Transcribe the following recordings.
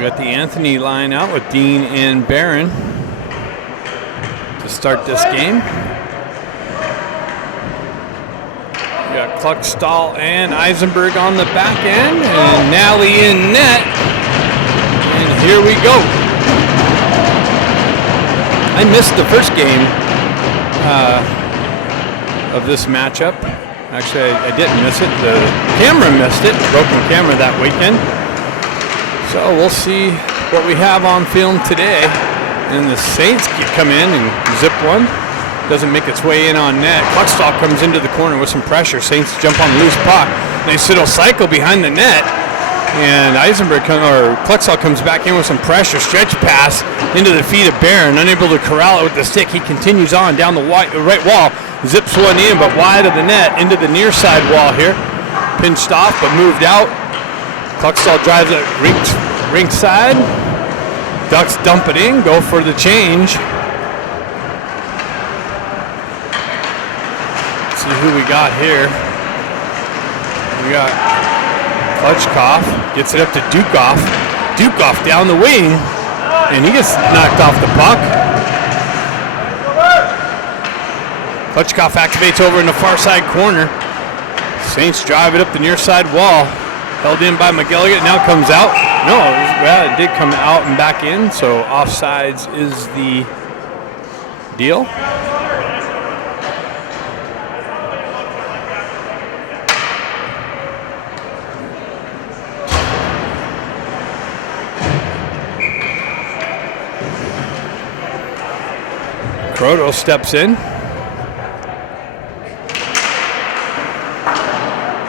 We got the Anthony line out with Dean and Barron to start this game. We got Kluckstall and Eisenberg on the back end, and Nally in net. And here we go. I missed the first game of this matchup. Actually, I didn't miss it. The camera missed it, broken camera that weekend. So we'll see what we have on film today. And the Saints come in and zip one. Doesn't make its way in on net. Kluckstall comes into the corner with some pressure. Saints jump on the loose puck. Nice little cycle behind the net. And Kluckstall comes back in with some pressure. Stretch pass into the feet of Barron. Unable to corral it with the stick. He continues on down the right wall. Zips one in, but wide of the net into the near side wall here. Pinched off, but moved out. Kluckstall drives it rink side. Ducks dump it in, go for the change. Let's see who we got here. We got Klutchkoff, gets it up to Dukoff. Dukoff down the wing, and he gets knocked off the puck. Klutchkoff activates over in the far side corner. Saints drive it up the near side wall. Held in by McGilligan, now comes out. No, well, it did come out and back in, so offsides is the deal. Croto steps in.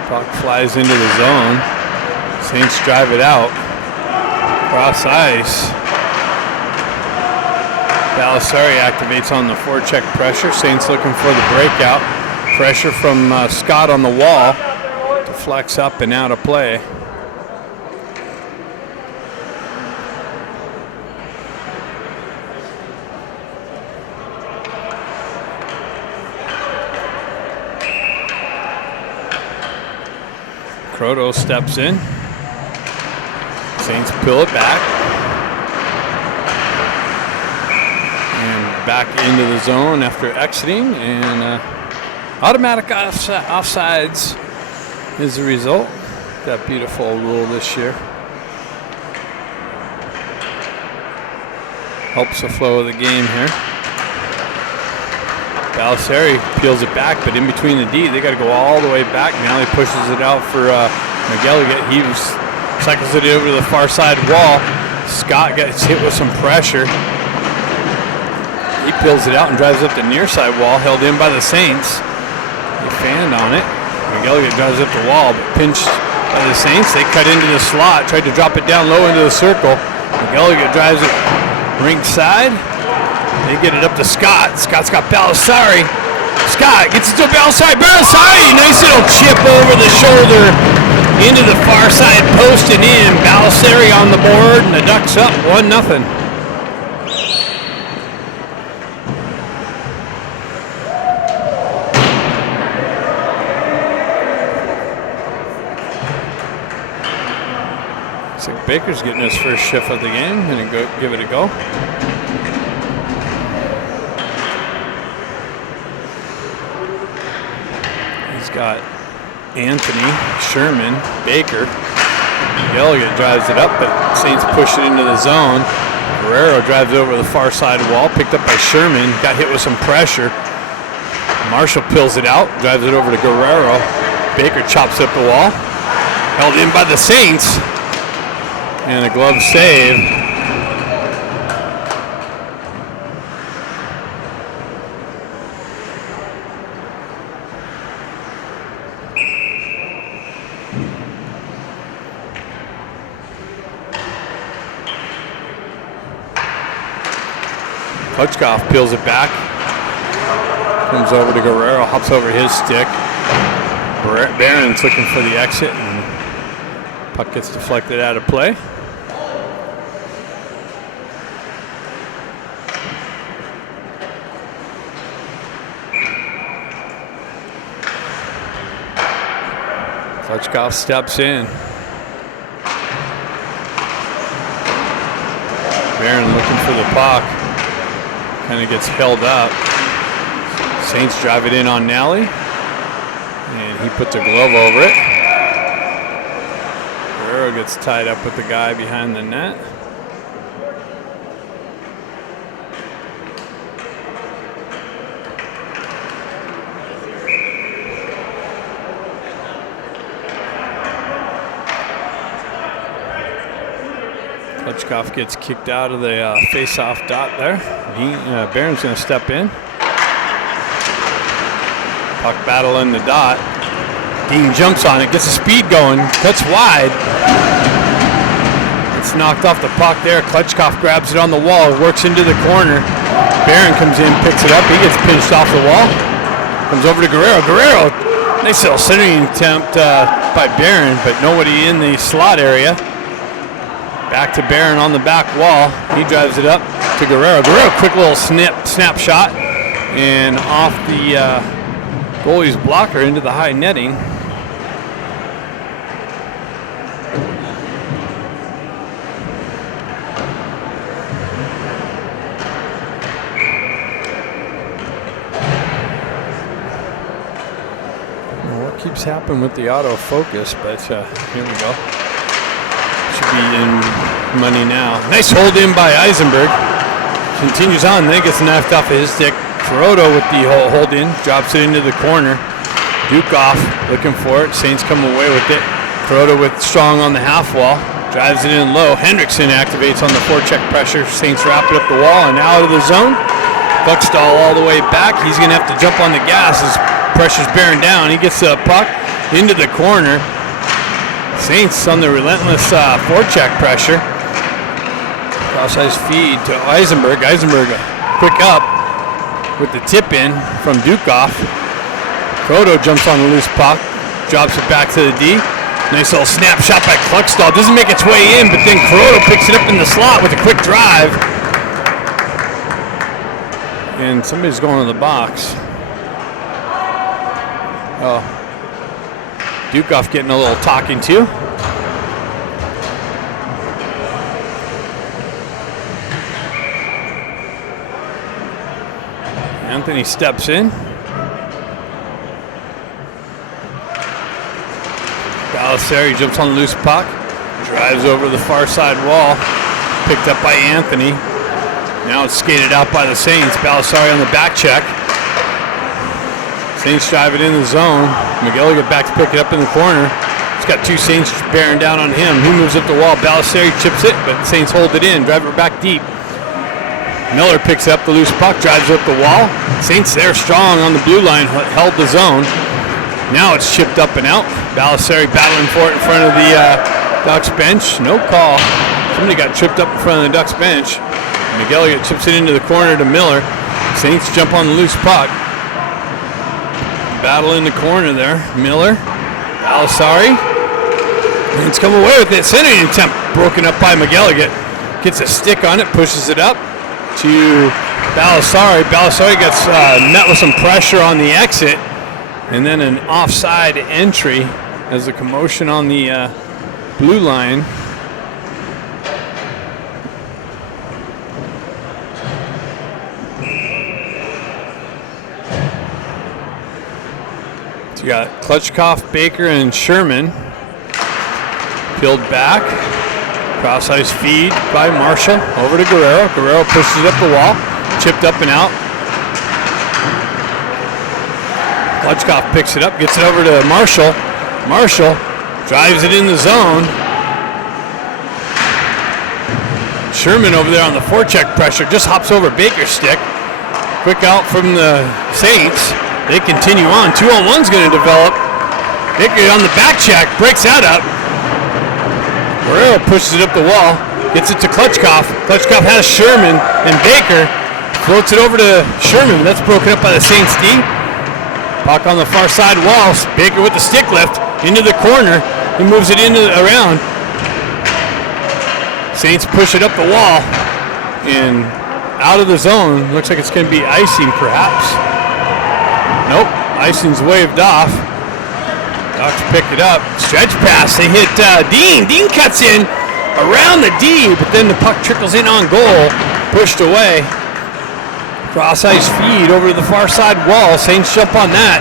Puck flies into the zone. Saints drive it out. Cross ice. Balisari activates on the forecheck pressure. Saints looking for the breakout. Pressure from Scott on the wall to flex up and out of play. Croto steps in. Saints peel it back. And back into the zone after exiting. And automatic offsides is the result. That beautiful rule this year. Helps the flow of the game here. Balisari peels it back, but in between the D, they got to go all the way back. Now he pushes it out for McGilligan. He cycles it over to the far side wall. Scott gets hit with some pressure. He peels it out and drives up the near side wall, held in by the Saints. He fanned on it. McGilligan drives up the wall, but pinched by the Saints. They cut into the slot, tried to drop it down low into the circle. McGilligan drives it rink side. They get it up to Scott. Scott's got Balisari. Scott gets it to Balisari. Balisari, nice little chip over the shoulder into the far side post and in. Balisari on the board, and the Ducks up 1-0. Looks like Baker's getting his first shift of the game. Gonna go give it a go. Got Anthony, Sherman, Baker. Gilligan drives it up, but Saints push it into the zone. Guerrero drives over the far side wall, picked up by Sherman, got hit with some pressure. Marshall pills it out, drives it over to Guerrero. Baker chops up the wall. Held in by the Saints. And a glove save. Kluchkoff peels it back. Comes over to Guerrero, hops over his stick. Barron's looking for the exit, and puck gets deflected out of play. Kluchkoff steps in. Barron looking for the puck. Kind of gets held up. Saints drive it in on Nally. And he puts a glove over it. Guerrero gets tied up with the guy behind the net. Klitschkoff gets kicked out of the face-off dot there. Barron's going to step in. Puck battle in the dot. Dean jumps on it, gets the speed going, cuts wide. It's knocked off the puck there. Klitschkoff grabs it on the wall, works into the corner. Barron comes in, picks it up. He gets pinched off the wall. Comes over to Guerrero. Guerrero, nice little centering attempt by Barron, but nobody in the slot area. Back to Barron on the back wall. He drives it up to Guerrero. Guerrero, quick little snap shot, and off the goalie's blocker into the high netting. What keeps happening with the autofocus, but here we go. Should be in money now. Nice hold in by Eisenberg. Continues on, then gets knifed off of his stick. Kuroda with the hold in, drops it into the corner. Dukoff looking for it. Saints come away with it. Kuroda with strong on the half wall. Drives it in low. Hendrickson activates on the forecheck pressure. Saints wrap it up the wall and out of the zone. Buckstall all the way back. He's going to have to jump on the gas as pressure's bearing down. He gets the puck into the corner. Saints on the relentless forecheck pressure. Cross-ice feed to Eisenberg. Eisenberg quick up with the tip in from Dukoff. Krodo jumps on the loose puck, drops it back to the D. Nice little snapshot by Kluckstall. Doesn't make its way in, but then Krodo picks it up in the slot with a quick drive. And somebody's going to the box. Oh. Dukoff getting a little talking to. Anthony steps in. Balisari jumps on the loose puck. Drives over the far side wall. Picked up by Anthony. Now it's skated out by the Saints. Balisari on the back check. Saints drive it in the zone. McGill get back to pick it up in the corner. He's got two Saints bearing down on him. He moves up the wall. Balisari chips it, but the Saints hold it in. Drive it back deep. Miller picks up the loose puck, drives up the wall. Saints there strong on the blue line, held the zone. Now it's chipped up and out. Balisari battling for it in front of the Ducks bench. No call. Somebody got tripped up in front of the Ducks bench. McGilligan chips it into the corner to Miller. Saints jump on the loose puck. Battle in the corner there. Miller, Balisari. Saints come away with it. Centering attempt broken up by McGilligan. Gets a stick on it, pushes it up to Balisari. Balisari gets met with some pressure on the exit, and then an offside entry as a commotion on the blue line. So you got Klitschkoff, Baker, and Sherman. Peeled back. Cross-ice feed by Marshall over to Guerrero. Guerrero pushes it up the wall. Chipped up and out. Klitschkoff picks it up, gets it over to Marshall. Marshall drives it in the zone. Sherman over there on the forecheck pressure just hops over Baker's stick. Quick out from the Saints. They continue on. 2-on-1's going to develop. Baker on the back check, breaks that up. Guerrero pushes it up the wall, gets it to Klitschkoff. Klitschkoff has Sherman and Baker. Floats it over to Sherman. That's broken up by the Saints D. Puck on the far side wall. Baker with the stick lift into the corner. He moves it around. Saints push it up the wall and out of the zone. Looks like it's going to be icing perhaps. Nope, icing's waved off. Ducks pick it up. Stretch pass. They hit Dean. Dean cuts in. around the D, but then the puck trickles in on goal, pushed away. Cross ice feed over to the far side wall. Saints jump on that.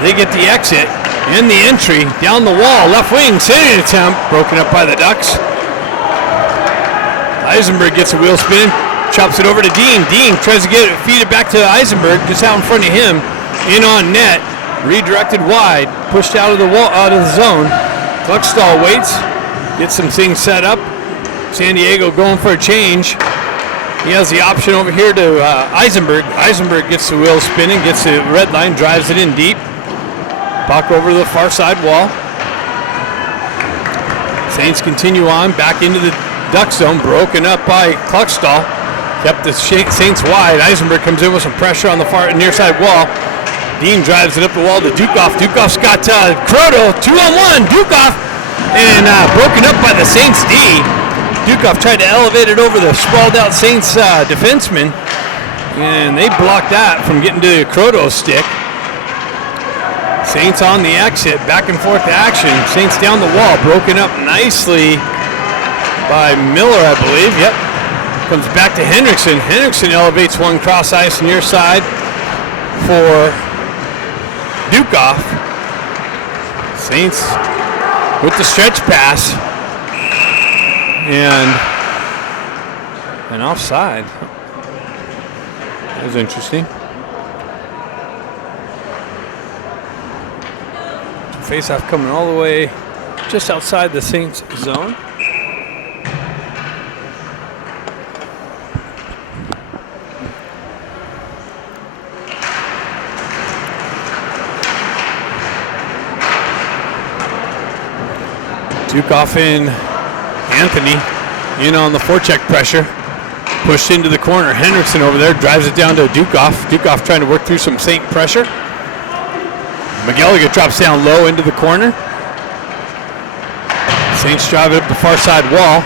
They get the exit and the entry down the wall. Left wing, saving attempt, broken up by the Ducks. Eisenberg gets a wheel spin, chops it over to Dean. Dean tries to feed it back to Eisenberg, just out in front of him, in on net, redirected wide, pushed out of the wall, out of the zone. Kluckstall waits, gets some things set up. San Diego going for a change. He has the option over here to Eisenberg. Eisenberg gets the wheel spinning, gets the red line, drives it in deep. Puck over to the far side wall. Saints continue on, back into the Duck zone, broken up by Kluckstall. Kept the Saints wide. Eisenberg comes in with some pressure on the far near side wall. Dean drives it up the wall to Dukoff. Dukoff's got Croto, 2-on-1. Dukoff, and broken up by the Saints D. Dukoff tried to elevate it over the sprawled out Saints defenseman, and they blocked that from getting to Croto's stick. Saints on the exit, back and forth action. Saints down the wall, broken up nicely by Miller, I believe. Yep. Comes back to Henriksen. Henriksen elevates one cross ice near side for Dukoff. Saints with the stretch pass. And an offside. That was interesting. Face-off coming all the way just outside the Saints zone. Dukoff in. Anthony in on the forecheck pressure. Pushed into the corner. Henriksen over there drives it down to Dukoff. Dukoff trying to work through some Saint pressure. McGilligan drops down low into the corner. Saints drive it up the far side wall.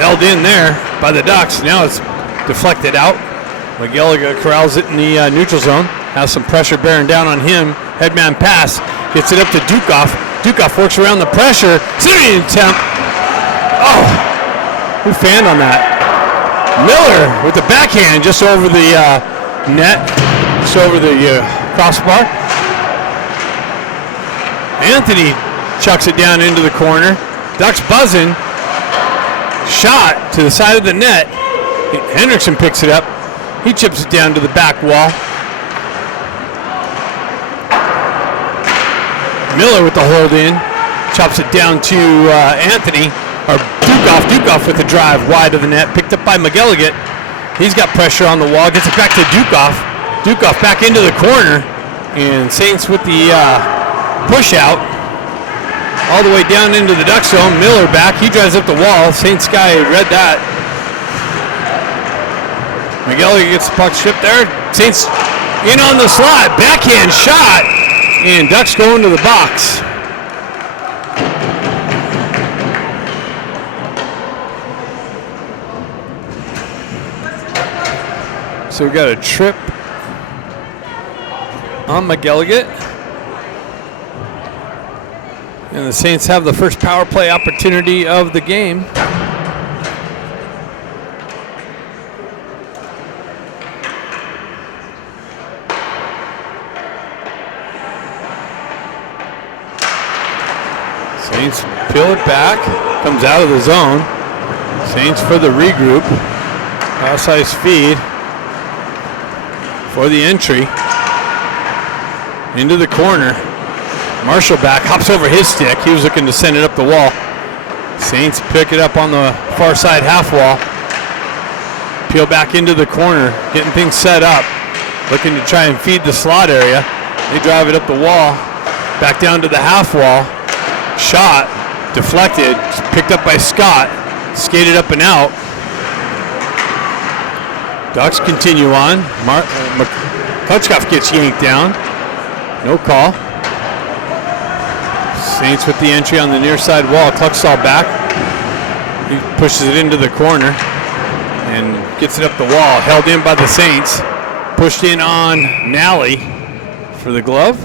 Held in there by the Ducks. Now it's deflected out. McGilligan corrals it in the neutral zone. Has some pressure bearing down on him. Headman pass. Gets it up to Dukoff. Dukoff works around the pressure. Shooting attempt. Oh, who fanned on that? Miller with the backhand just over the net, just over the crossbar. Anthony chucks it down into the corner. Ducks buzzing. Shot to the side of the net. Henriksen picks it up. He chips it down to the back wall. Miller with the hold in, chops it down to Anthony, or Dukoff. Dukoff with the drive wide of the net, picked up by McGilligan. He's got pressure on the wall, gets it back to Dukoff. Dukoff back into the corner, and Saints with the push out, all the way down into the Duck zone. Miller back, he drives up the wall. Saints guy read that. McGilligan gets the puck stripped there. Saints in on the slot, backhand shot. And Ducks go into the box. So we got a trip on McGilligan. And the Saints have the first power play opportunity of the game. Saints peel it back, comes out of the zone. Saints for the regroup. Outside feed for the entry. Into the corner. Marshall back, hops over his stick. He was looking to send it up the wall. Saints pick it up on the far side half wall. Peel back into the corner, getting things set up. Looking to try and feed the slot area. They drive it up the wall, back down to the half wall. Shot, deflected, picked up by Scott, skated up and out. Ducks continue on. Kutchkoff gets yanked down. No call. Saints with the entry on the near side wall. Kluckstall back. He pushes it into the corner and gets it up the wall. Held in by the Saints. Pushed in on Nally for the glove.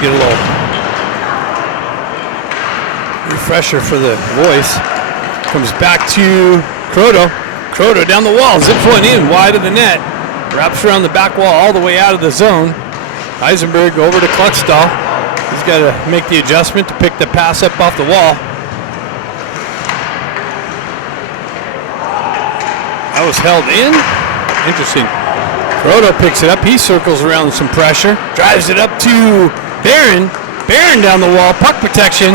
get a little refresher for the voice. Comes back to Croto. Croto down the wall, zips one in, wide of the net. Wraps around the back wall all the way out of the zone. Eisenberg over to Kluckstall. He's got to make the adjustment to pick the pass up off the wall. That was held in. Interesting. Croto picks it up. He circles around with some pressure. Drives it up to Barron. Barron down the wall. Puck protection.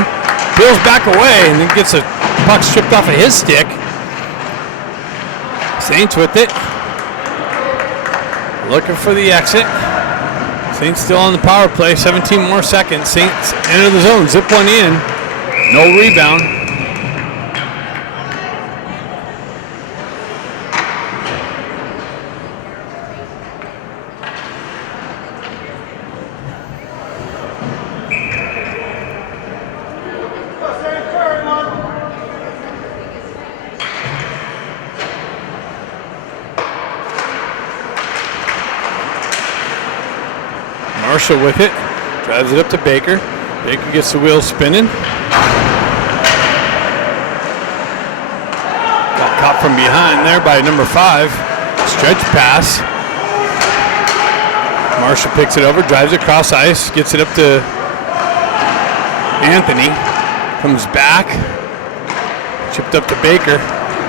Peels back away and then gets a puck stripped off of his stick. Saints with it. Looking for the exit. Saints still on the power play. 17 more seconds. Saints enter the zone. Zip one in. No rebound. Marshall with it, drives it up to Baker. Baker gets the wheels spinning. Got caught from behind there by number 5. Stretch pass. Marshall picks it over, drives it across ice, gets it up to Anthony. Comes back, chipped up to Baker.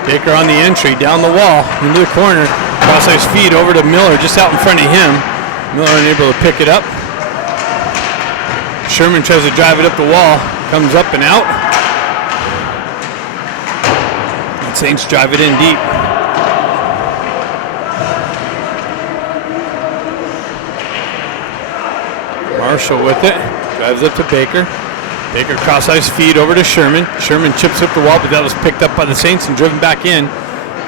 Baker on the entry, down the wall, into the corner. Cross ice feed over to Miller, just out in front of him. Miller unable to pick it up. Sherman tries to drive it up the wall. Comes up and out. And Saints drive it in deep. Marshall with it. Drives up to Baker. Baker cross ice feed over to Sherman. Sherman chips up the wall, but that was picked up by the Saints and driven back in.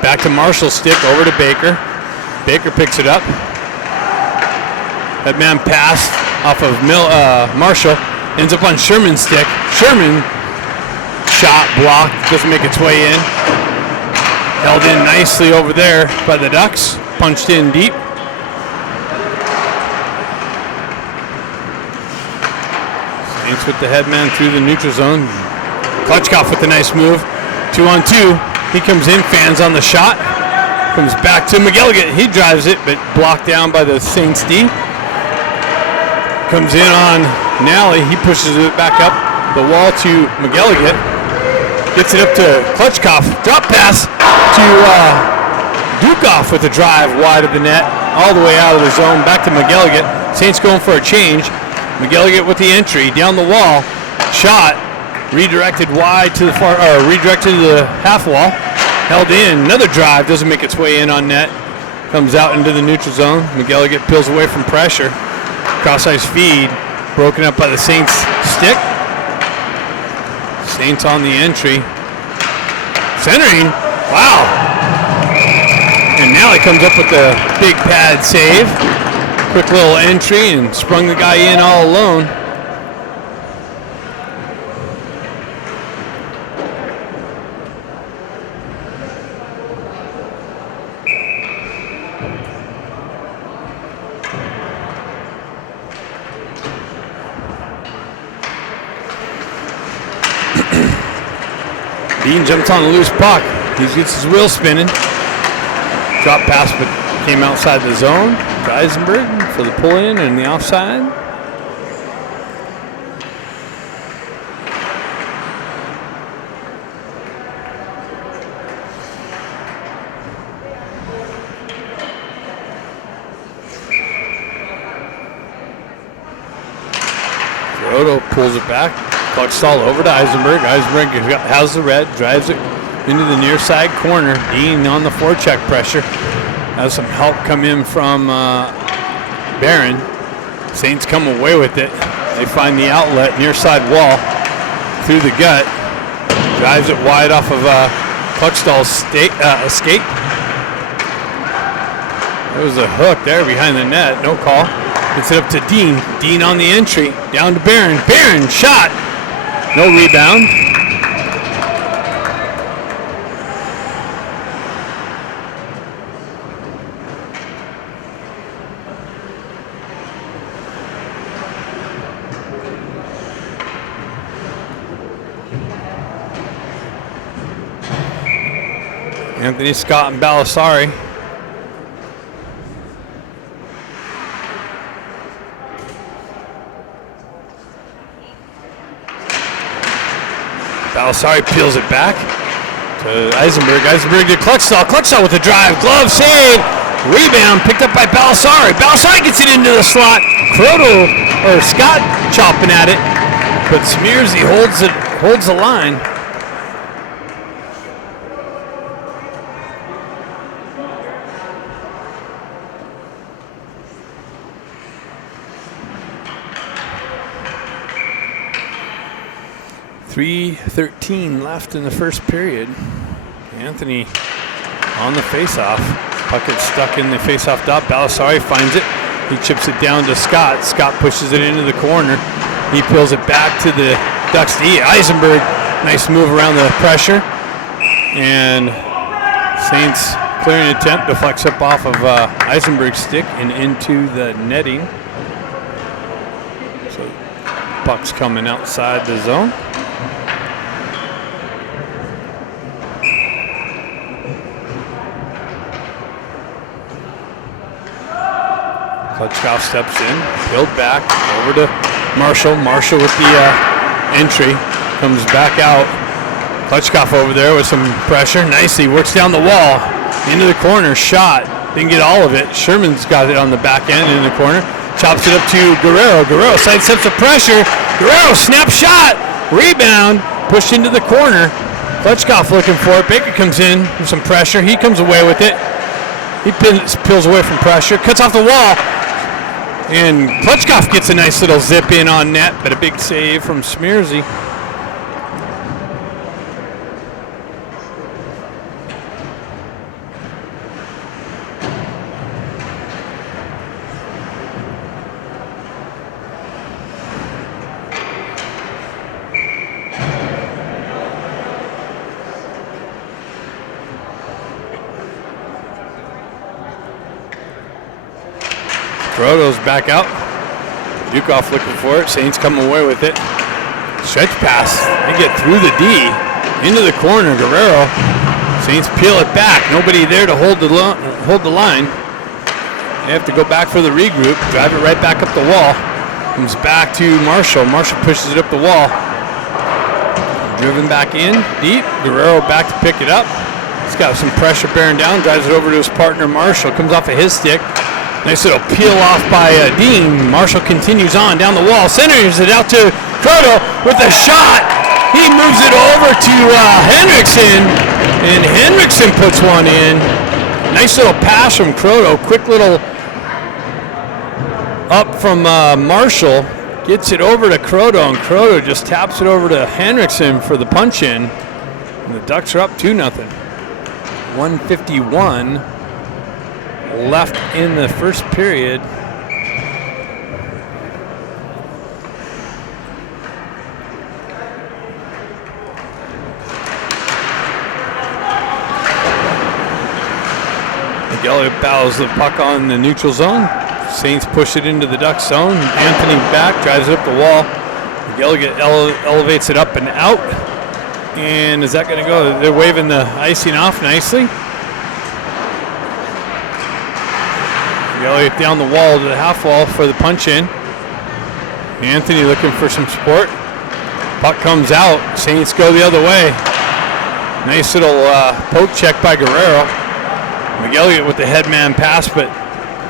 Back to Marshall's stick, over to Baker. Baker picks it up. That man pass off of Marshall ends up on Sherman's stick. Sherman shot blocked, doesn't make its way in. Held in nicely over there by the Ducks. Punched in deep. Saints with the headman through the neutral zone. Klutchkov with a nice move. 2-on-2. He comes in, fans on the shot. Comes back to McGilligan. He drives it, but blocked down by the Saints D. Comes in on Nally. He pushes it back up the wall to McGilligan. Gets it up to Klutchkov. Drop pass to Dukoff with a drive wide of the net. All the way out of the zone. Back to McGilligan. Saints going for a change. McGilligan with the entry. Down the wall. Shot. Redirected wide to the far, or redirected to the half wall. Held in. Another drive. Doesn't make its way in on net. Comes out into the neutral zone. McGilligan peels away from pressure. Cross ice feed, broken up by the Saints stick. Saints on the entry. Centering, wow. And now he comes up with the big pad save. Quick little entry and sprung the guy in all alone. Dean jumps on a loose puck. He gets his wheel spinning. Drop pass, but came outside the zone. To Eisenberg for the pull-in and the offside. Roto pulls it back. Kluckstall over to Eisenberg. Eisenberg has the red, drives it into the near side corner. Dean on the forecheck pressure. Has some help come in from Barron. Saints come away with it. They find the outlet near side wall through the gut. Drives it wide off of Kluckstall's escape. There was a hook there behind the net. No call. Gets it up to Dean. Dean on the entry. Down to Barron. Barron shot. No rebound. Anthony, Scott, and Balasari. Balasari peels it back to Eisenberg. Eisenberg to Clutchsaw. Clutchsaw with the drive. Glove save. Rebound picked up by Balasari. Balasari gets it into the slot. Scott chopping at it. But Smearsy holds the line. .3:13 left in the first period. Anthony on the faceoff. Puck gets stuck in the faceoff dot. Balasari finds it. He chips it down to Scott. Scott pushes it into the corner. He peels it back to the Ducks D. Eisenberg, nice move around the pressure. And Saints clearing attempt deflects up off of Eisenberg's stick and into the netting. So puck's coming outside the zone. Klutchkov steps in, peeled back, over to Marshall. Marshall with the entry, comes back out. Klutchkov over there with some pressure, nicely works down the wall, into the corner, shot. Didn't get all of it. Sherman's got it on the back end in the corner. Chops it up to Guerrero. Guerrero sidesteps the pressure. Guerrero snap shot, rebound, pushed into the corner. Klutchkov looking for it. Baker comes in with some pressure. He comes away with it. He peels away from pressure, cuts off the wall. And Klutchkov gets a nice little zip in on net, but a big save from Smearsy. Groto's back out. Dukoff looking for it. Saints come away with it. Stretch pass. They get through the D. Into the corner. Guerrero. Saints peel it back. Nobody there to hold the line. They have to go back for the regroup. Drive it right back up the wall. Comes back to Marshall. Marshall pushes it up the wall. Driven back in. Deep. Guerrero back to pick it up. He's got some pressure bearing down. Drives it over to his partner Marshall. Comes off of his stick. Nice little peel off by Dean. Marshall continues on down the wall. Centers it out to Croto with a shot. He moves it over to Henriksen, and Henriksen puts one in. Nice little pass from Croto. Quick little up from Marshall. Gets it over to Croto, and Croto just taps it over to Henriksen for the punch in. And the Ducks are up 2-0. 1:51 left in the first period. McGilly bows the puck on the neutral zone. Saints push it into the Ducks zone. Anthony back, drives it up the wall. McGilly elevates it up and out. And is that going to go? They're waving the icing off nicely. McGilly down the wall to the half wall for the punch in. Anthony looking for some support. Puck comes out. Saints go the other way. Nice little poke check by Guerrero. McGilligan with the headman pass, but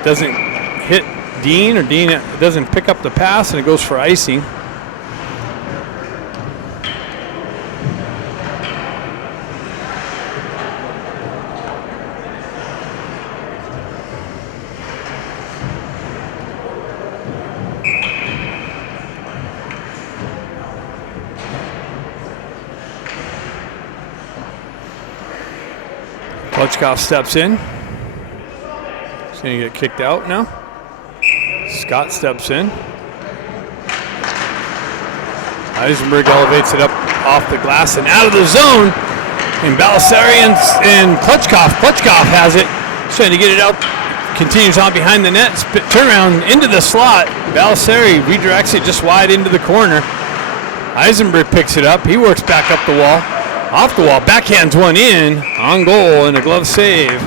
doesn't hit Dean, or Dean doesn't pick up the pass, and it goes for icing. Klutchkov steps in. He's going to get kicked out now. Scott steps in. Eisenberg elevates it up off the glass and out of the zone. And Balasari and Klutchkov. Klutchkov has it. He's trying to get it out. Continues on behind the net. Turn around into the slot. Balasari redirects it just wide into the corner. Eisenberg picks it up. He works back up the wall. Off the wall, backhands one in, on goal, and a glove save.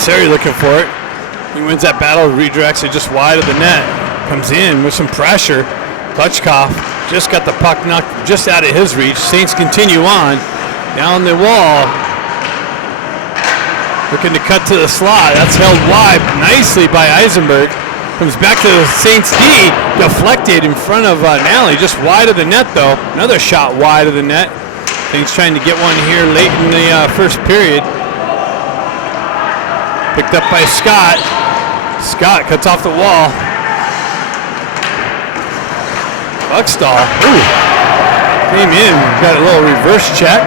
Sari looking for it. He wins that battle, redirects it just wide of the net. Comes in with some pressure. Klutchkov just got the puck knocked just out of his reach. Saints continue on. Down the wall. Looking to cut to the slot. That's held wide nicely by Eisenberg. Comes back to the Saints D. Deflected in front of Nally, just wide of the net though. Another shot wide of the net. Saints trying to get one here late in the first period. Picked up by Scott. Scott cuts off the wall. Buckstall. Ooh. Came in. Got a little reverse check.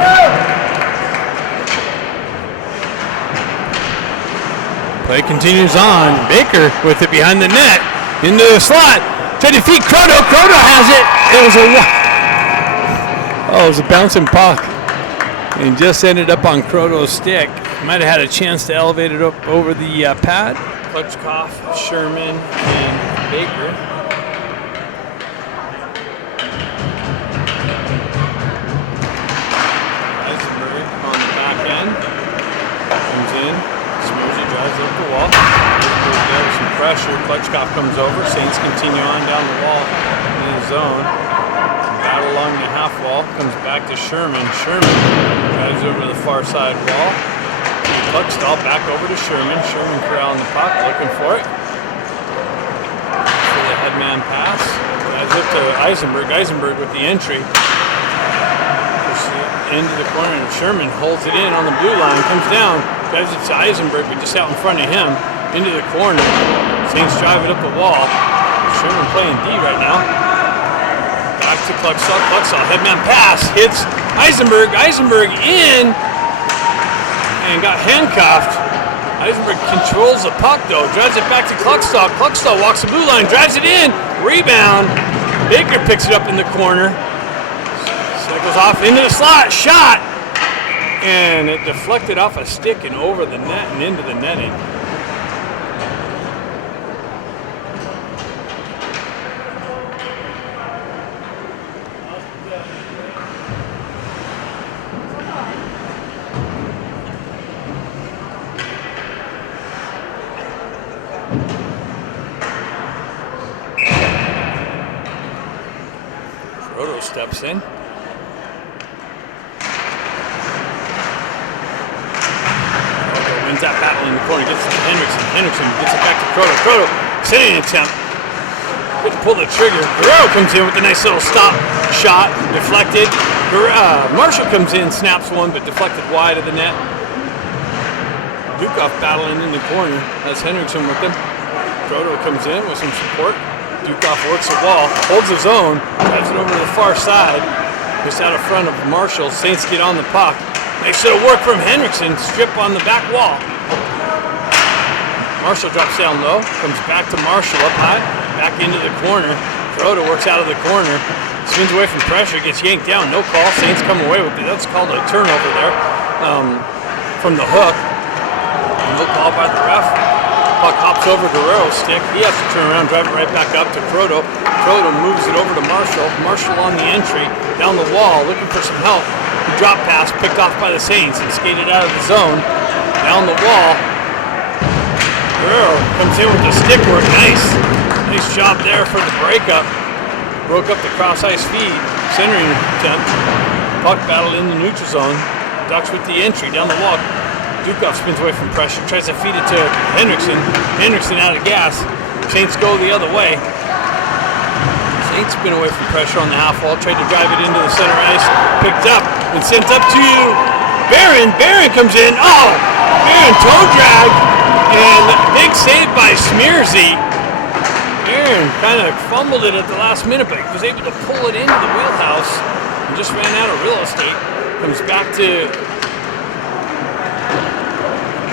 Play continues on. Baker with it behind the net. Into the slot. Tried to feed Croto. Croto has it. It was a bouncing puck. And just ended up on Croto's stick. Might have had a chance to elevate it up over the pad. Klutchkov, Sherman, and Baker. Eisenberg on the back end. Comes in, smears it, drives up the wall. There's some pressure. Klutchkov comes over. Saints continue on down the wall in the zone. Battle along the half wall. Comes back to Sherman. Sherman drives over to the far side wall. Buckstall back over to Sherman. Sherman corralling the puck, looking for it. For the headman pass. Drives up to Eisenberg. Eisenberg with the entry. Pushes it into the corner, and Sherman holds it in on the blue line. Comes down, drives it to Eisenberg, but just out in front of him. Into the corner. Saints drive it up the wall. Sherman playing D right now. Back to Klutchkov. Klutchkov, headman pass. Hits Eisenberg. Eisenberg in. And got handcuffed. Eisenberg controls the puck though, drives it back to Klutchkov. Klutchkov walks the blue line, drives it in, rebound. Baker picks it up in the corner. Cycles off into the slot, shot! And it deflected off a stick and over the net and into the netting. Steps in. Wins that battle in the corner, gets it to Henriksen. Henriksen gets it back to Croto. Croto, sitting attempt. Good to pull the trigger. Guerrero comes in with a nice little stop shot, deflected. Marshall comes in, snaps one, but deflected wide of the net. Dukov battling in the corner. That's Henriksen with him. Croto comes in with some support. Dukov works the wall, holds his own, drives it over to the far side, just out in front of Marshall. Saints get on the puck. Nice little work from Henriksen, strip on the back wall. Marshall drops down low, comes back to Marshall up high, back into the corner. Croto works out of the corner, spins away from pressure, gets yanked down, no call. Saints come away with it. That's called a turnover there from the hook. No call by the ref. Puck hops over Guerrero's stick. He has to turn around, drive it right back up to Croto. Croto moves it over to Marshall. Marshall on the entry, down the wall, looking for some help. The drop pass picked off by the Saints and skated out of the zone. Down the wall. Guerrero comes in with the stick work. Nice job there for the breakup. Broke up the cross ice feed. Centering attempt. Puck battle in the neutral zone. Ducks with the entry down the wall. Dukov spins away from pressure, tries to feed it to Henriksen. Henriksen out of gas. Saints go the other way. Saints spin away from pressure on the half wall, tried to drive it into the center ice. Picked up and sent up to Barron. Barron comes in. Oh! Barron toe drag. And big save by Smearsy. Barron kind of fumbled it at the last minute, but was able to pull it into the wheelhouse and just ran out of real estate. Comes back to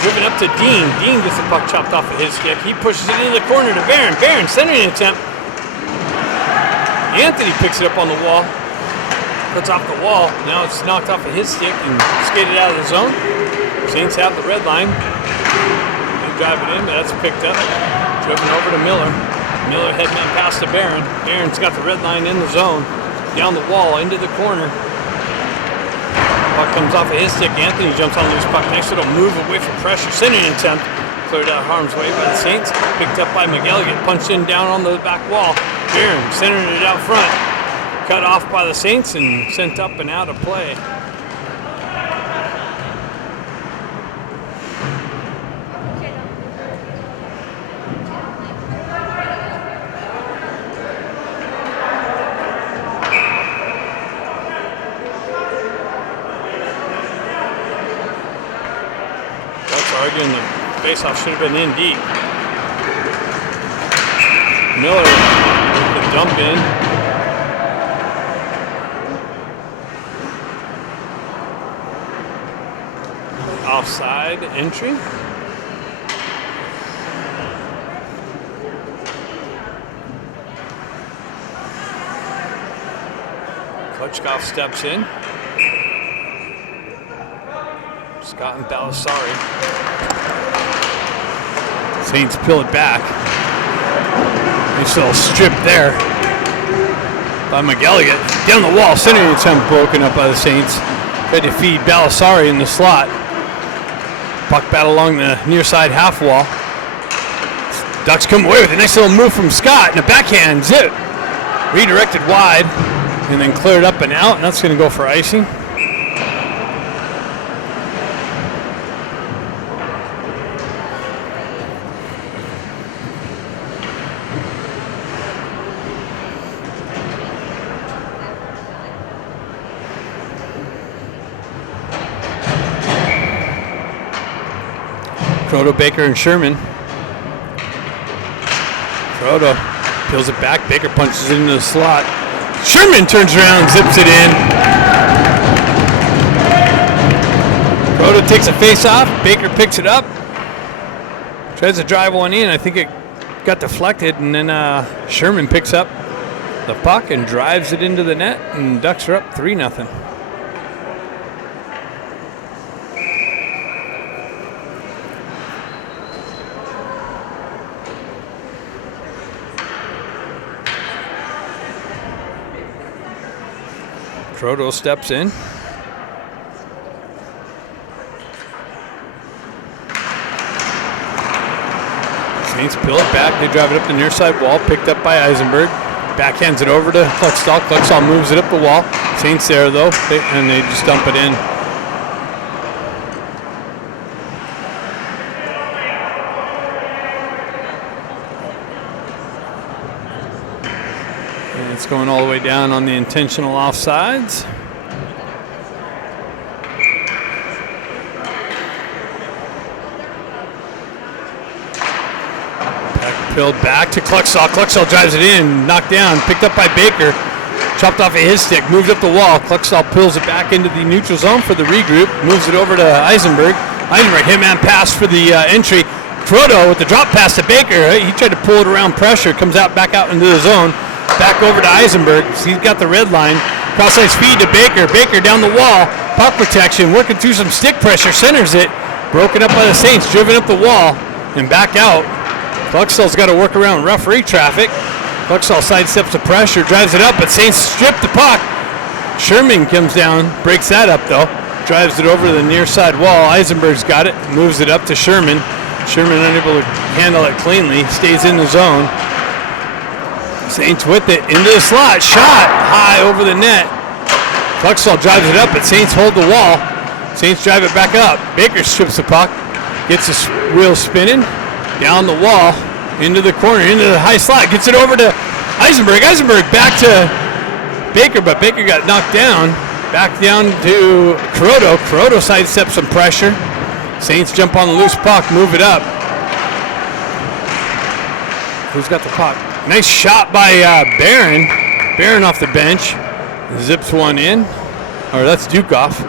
Driven up to Dean. Dean gets the puck chopped off of his stick. He pushes it into the corner to Barron. Barron centering attempt. Anthony picks it up on the wall. Puts off the wall. Now it's knocked off of his stick and skated out of the zone. Saints have the red line. They drive it in, but that's picked up. Driven over to Miller. Miller headman pass to Barron. Barron's got the red line in the zone. Down the wall, into the corner. Puck comes off of his stick. Anthony jumps on the loose puck. Nice little move away from pressure. Sending attempt. Cleared out harm's way by the Saints. Picked up by McElligott. Punched in down on the back wall. Barron centering it out front. Cut off by the Saints and sent up and out of play. That's arguing the faceoff should have been in deep. Miller with the dump in. Offside entry. Klitschkoff steps in. Scott and Balasari. Saints peel it back. Nice little strip there by McElligott. Down the wall, centering attempt broken up by the Saints. Tried to feed Balasari in the slot. Puck battle along the near side half wall. Ducks come away with a nice little move from Scott and a backhand zip. Redirected wide and then cleared up and out, and that's going to go for icing. Croto, Baker, and Sherman. Croto peels it back. Baker punches it into the slot. Sherman turns around and zips it in. Croto takes a face off. Baker picks it up. Tries to drive one in. I think it got deflected, and then Sherman picks up the puck and drives it into the net, and Ducks are up 3-0. Croto steps in. Saints peel it back. They drive it up the near side wall. Picked up by Eisenberg. Backhands it over to Klexstall. Klexstall moves it up the wall. Saints there though, and they just dump it in. It's going all the way down on the intentional offsides. Peeled back to Klexstall. Klexstall drives it in, knocked down, picked up by Baker. Chopped off of his stick, moved up the wall. Klexstall peels it back into the neutral zone for the regroup. Moves it over to Eisenberg. Eisenberg, hitman pass for the entry. Croto with the drop pass to Baker. He tried to pull it around pressure, comes out back out into the zone. Back over to Eisenberg. He's got the red line. Cross-side speed to Baker. Baker down the wall. Puck protection. Working through some stick pressure. Centers it. Broken up by the Saints. Driven up the wall. And back out. Klexstall's got to work around referee traffic. Klexstall sidesteps the pressure. Drives it up. But Saints strip the puck. Sherman comes down. Breaks that up though. Drives it over to the near side wall. Eisenberg's got it. Moves it up to Sherman. Sherman unable to handle it cleanly. Stays in the zone. Saints with it into the slot. Shot high over the net. Klexstall drives it up, but Saints hold the wall. Saints drive it back up. Baker strips the puck. Gets the wheel spinning. Down the wall. Into the corner. Into the high slot. Gets it over to Eisenberg. Eisenberg back to Baker, but Baker got knocked down. Back down to Croto. Croto sidesteps some pressure. Saints jump on the loose puck. Move it up. Who's got the puck? Nice shot by Barron. Barron off the bench. Zips one in. Or that's Dukoff.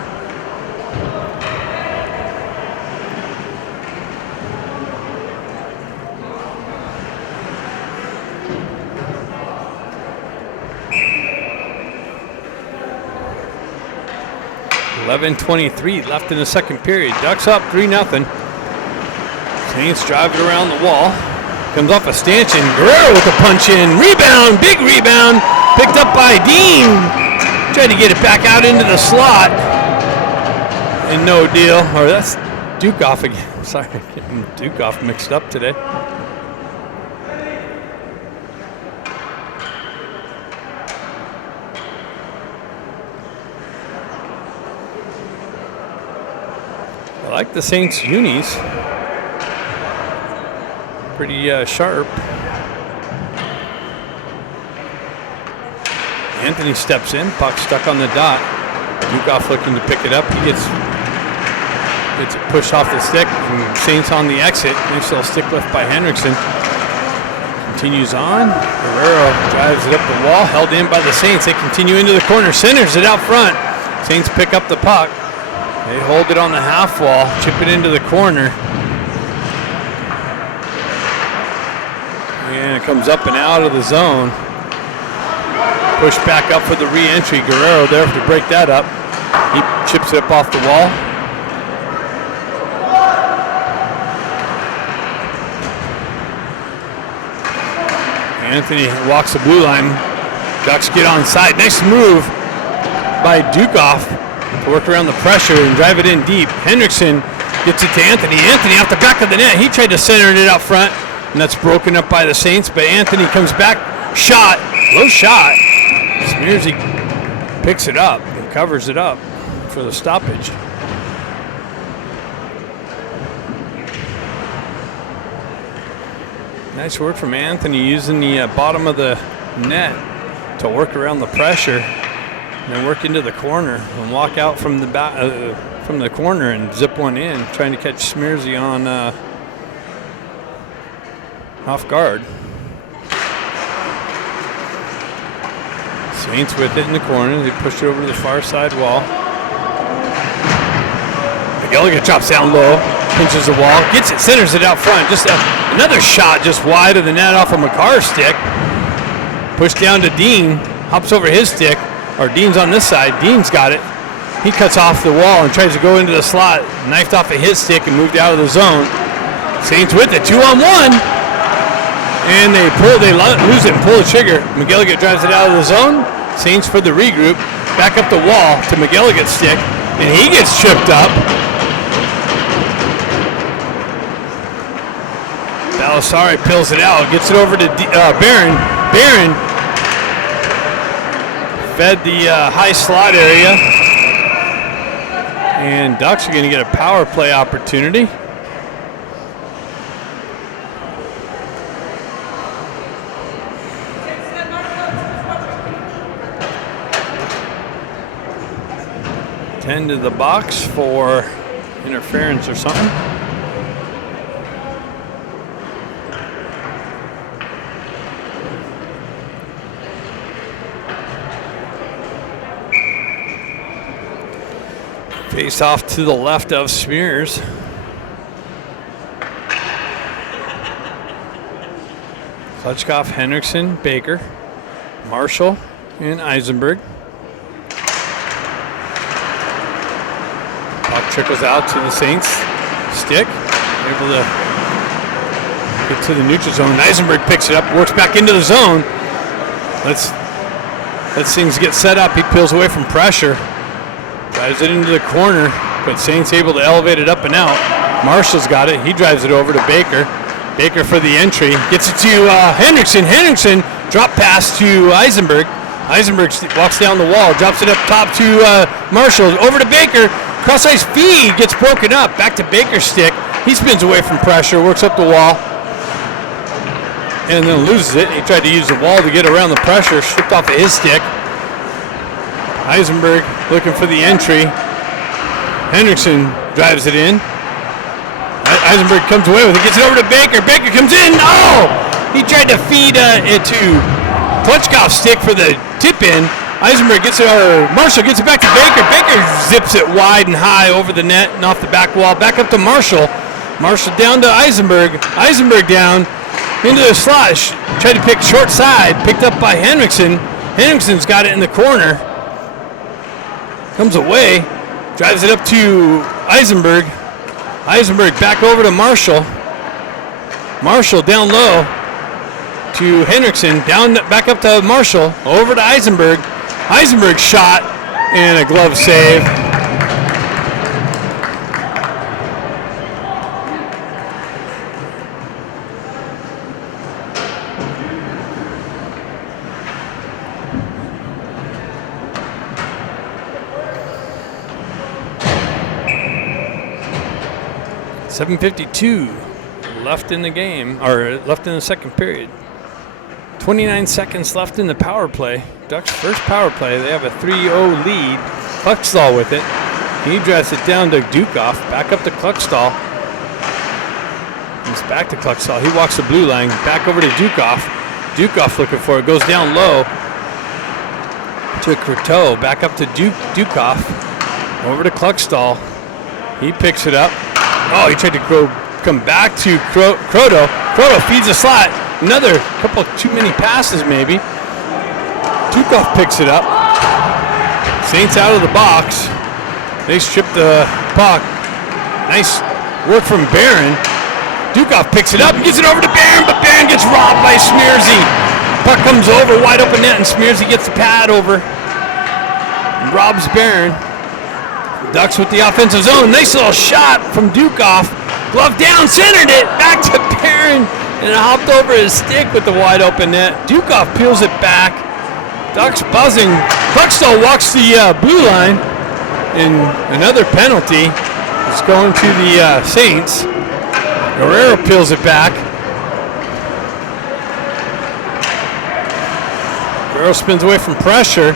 11:23 left in the second period. Ducks up 3-0. Saints drive it around the wall. Comes off a stanchion. Guerrero with a punch in. Rebound. Big rebound. Picked up by Dean. Tried to get it back out into the slot. And no deal. Or that's Dukoff again. Sorry, getting Dukoff mixed up today. I like the Saints unis. Pretty sharp. Anthony steps in, puck stuck on the dot. Dukoff looking to pick it up. He gets it pushed off the stick. And Saints on the exit. Nice little stick lift by Hendrickson. Continues on. Guerrero drives it up the wall, held in by the Saints. They continue into the corner. Centers it out front. Saints pick up the puck. They hold it on the half wall, chip it into the corner. And it comes up and out of the zone. Push back up for the re-entry. Guerrero there to break that up. He chips it up off the wall. Anthony walks the blue line. Ducks get onside. Nice move by Dukoff to work around the pressure and drive it in deep. Hendrickson gets it to Anthony. Anthony off the back of the net. He tried to center it out front, and that's broken up by the Saints, but Anthony comes back. Shot. Low shot. Smearsy picks it up and covers it up for the stoppage. Nice work from Anthony using the bottom of the net to work around the pressure and then work into the corner and walk out from the corner and zip one in, trying to catch Smearsy on off guard. Saints with it in the corner. They push it over to the far side wall. McGilligan drops down low, pinches the wall, gets it, centers it out front. Just another shot just wide of the net off of McCarr's stick. Pushed down to Dean, hops over his stick, or Dean's on this side. Dean's got it. He cuts off the wall and tries to go into the slot, knifed off of his stick and moved out of the zone. Saints with it, 2-on-1. And they lose it and pull the trigger. McGilligan drives it out of the zone. Saints for the regroup. Back up the wall to McGilligan's stick. And he gets tripped up. Balasari pills it out. Gets it over to Barron. Barron fed the high slot area. And Ducks are going to get a power play opportunity. To the box for interference or something. Face off to the left of Smears. Klutchkov, Hendrickson, Baker, Marshall, and Eisenberg. Trickles out to the Saints stick, able to get to the neutral zone. Eisenberg picks it up, works back into the zone. Let's things get set up. He peels away from pressure, drives it into the corner, but Saints able to elevate it up and out. Marshall's got it. He drives it over to Baker. Baker for the entry, gets it to Hendrickson. Hendrickson drop pass to Eisenberg. Eisenberg walks down the wall, drops it up top to Marshall, over to Baker. Cross-ice feed gets broken up. Back to Baker's stick. He spins away from pressure, works up the wall, and then loses it. He tried to use the wall to get around the pressure, stripped off of his stick. Eisenberg looking for the entry. Hendrickson drives it in. Eisenberg comes away with it, gets it over to Baker. Baker comes in. Oh! He tried to feed it to Klutchkov's stick for the tip-in. Eisenberg gets it, Marshall gets it back to Baker. Baker zips it wide and high over the net and off the back wall. Back up to Marshall. Marshall down to Eisenberg. Eisenberg down into the slot. Tried to pick short side. Picked up by Hendrickson. Hendrickson's got it in the corner. Comes away. Drives it up to Eisenberg. Eisenberg back over to Marshall. Marshall down low to Hendrickson. Down back up to Marshall. Over to Eisenberg. Eisenberg shot and a glove save. .752 left in the game, or left in the second period. 29 seconds left in the power play. Ducks' first power play. They have a 3-0 lead. Kluckstall with it. He drives it down to Dukoff. Back up to Kluckstall. He's back to Kluckstall. He walks the blue line. Back over to Dukoff. Dukoff looking for it. Goes down low to Croteau. Back up to Dukoff. Over to Kluckstall. He picks it up. Oh, he tried to come back to Croteau. Croteau feeds a slot. Another couple too many passes maybe. Dukoff picks it up. Saints out of the box. They strip the puck. Nice work from Barron. Dukoff picks it up and gets it over to Barron, but Barron gets robbed by Smearsy. Puck comes over, wide open net, and Smearsy gets the pad over. Robs Barron. Ducks with the offensive zone. Nice little shot from Dukoff. Glove down, centered it. Back to Barron. And it hopped over his stick with the wide open net. Dukoff peels it back. Ducks buzzing. Kluckstall walks the blue line. And another penalty is going to the Saints. Guerrero peels it back. Guerrero spins away from pressure.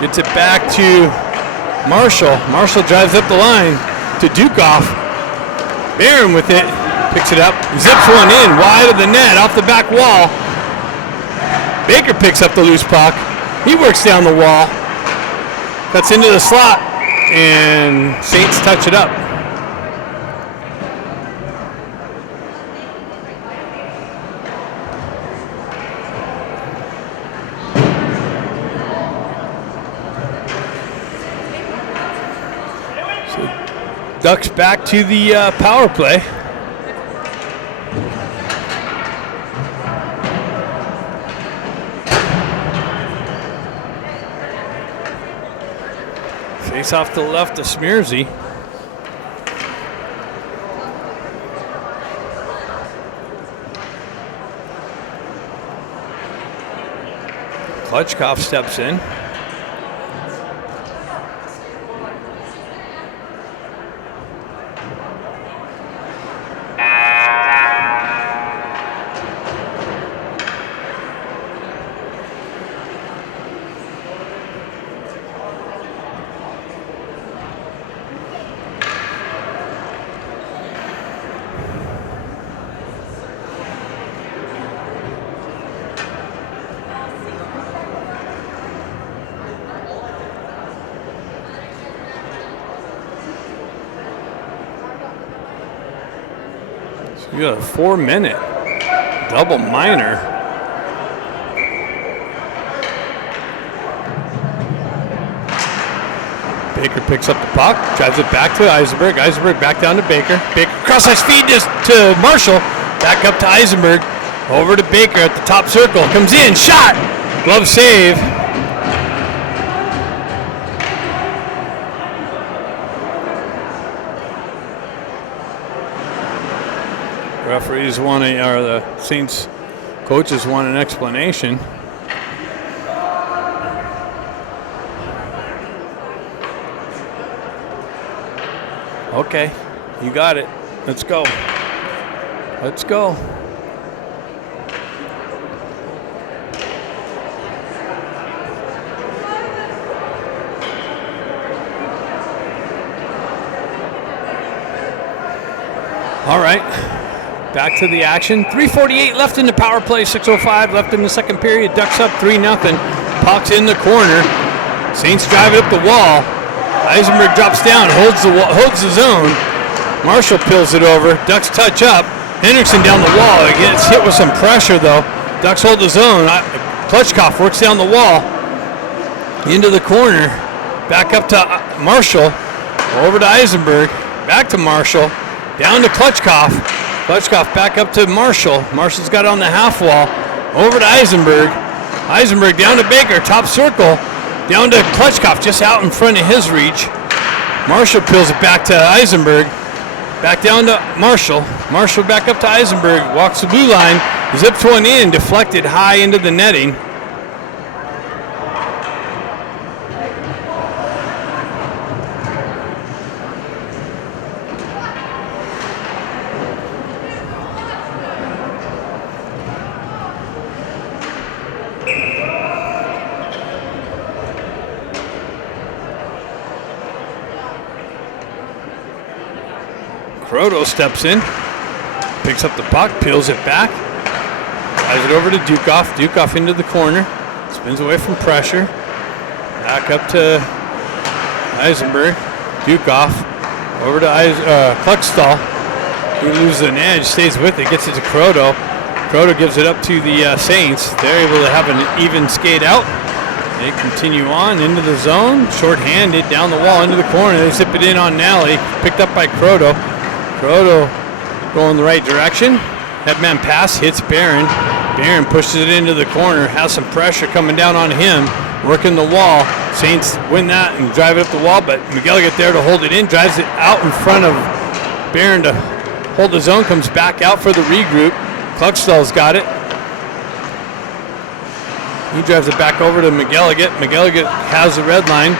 Gets it back to Marshall. Marshall drives up the line to Dukoff. Barron with it. Picks it up. Zips one in. Wide of the net. Off the back wall. Baker picks up the loose puck. He works down the wall. Cuts into the slot. And Saints touch it up. Ducks back to the power play. Face off to the left of Smearsy. Klutchkov steps in. You got a 4-minute double minor. Baker picks up the puck, drives it back to Eisenberg. Eisenberg back down to Baker. Baker cross ice feed to Marshall. Back up to Eisenberg. Over to Baker at the top circle. Comes in, shot. Glove save. Referees want or the Saints coaches want an explanation. Okay, you got it. Let's go. Let's go. All right. Back to the action. 3:48 left in the power play. 6:05 left in the second period. Ducks up 3-0. Puck's in the corner. Saints drive it up the wall. Eisenberg drops down, holds the zone. Marshall peels it over. Ducks touch up. Hendrickson down the wall. He gets hit with some pressure though. Ducks hold the zone. Klutchkov works down the wall. Into the corner. back up to Marshall, over to Eisenberg, back to Marshall, down to Klutchkov. Klutchkov back up to Marshall. Marshall's got it on the half wall, over to Eisenberg. Eisenberg down to Baker, top circle, down to Klutchkov, just out in front of his reach. Marshall peels it back to Eisenberg, back down to Marshall. Marshall back up to Eisenberg, walks the blue line, zips one in, deflected high into the netting. Croto steps in, picks up the puck, peels it back, drives it over to Dukoff. Dukoff into the corner, spins away from pressure, back up to Eisenberg. Dukoff over to Kluckstall. He loses an edge, stays with it, gets it to Croto. Croto gives it up to the Saints. They're able to have an even skate out. They continue on into the zone, short-handed, down the wall, into the corner. They zip it in on Nally, picked up by Croto. Croto going the right direction. Headman pass hits Barron. Barron pushes it into the corner, has some pressure coming down on him, working the wall. Saints win that and drive it up the wall, but McGilligan there to hold it in, drives it out in front of Barron to hold the zone, comes back out for the regroup. Kluckstall's got it. He drives it back over to McGilligan. McGilligan has the red line,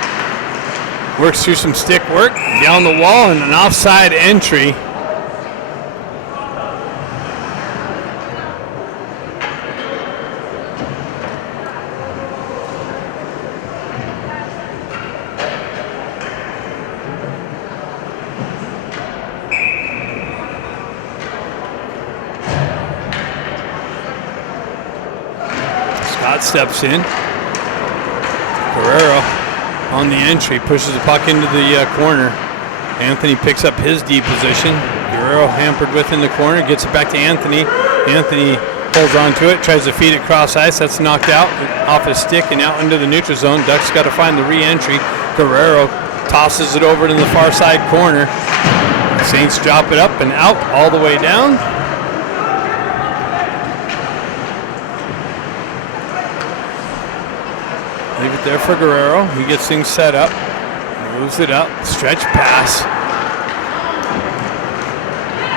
works through some stick work, down the wall, and an offside entry. Scott steps in. Guerrero on the entry, pushes the puck into the corner. Anthony picks up his D position. Guerrero hampered with in the corner, gets it back to Anthony. Anthony holds on to it, tries to feed it cross ice. That's knocked out off his stick and out into the neutral zone. Ducks got to find the re-entry. Guerrero tosses it over to the far side corner. Saints drop it up and out all the way down. Leave it there for Guerrero. He gets things set up. Moves it up. Stretch pass.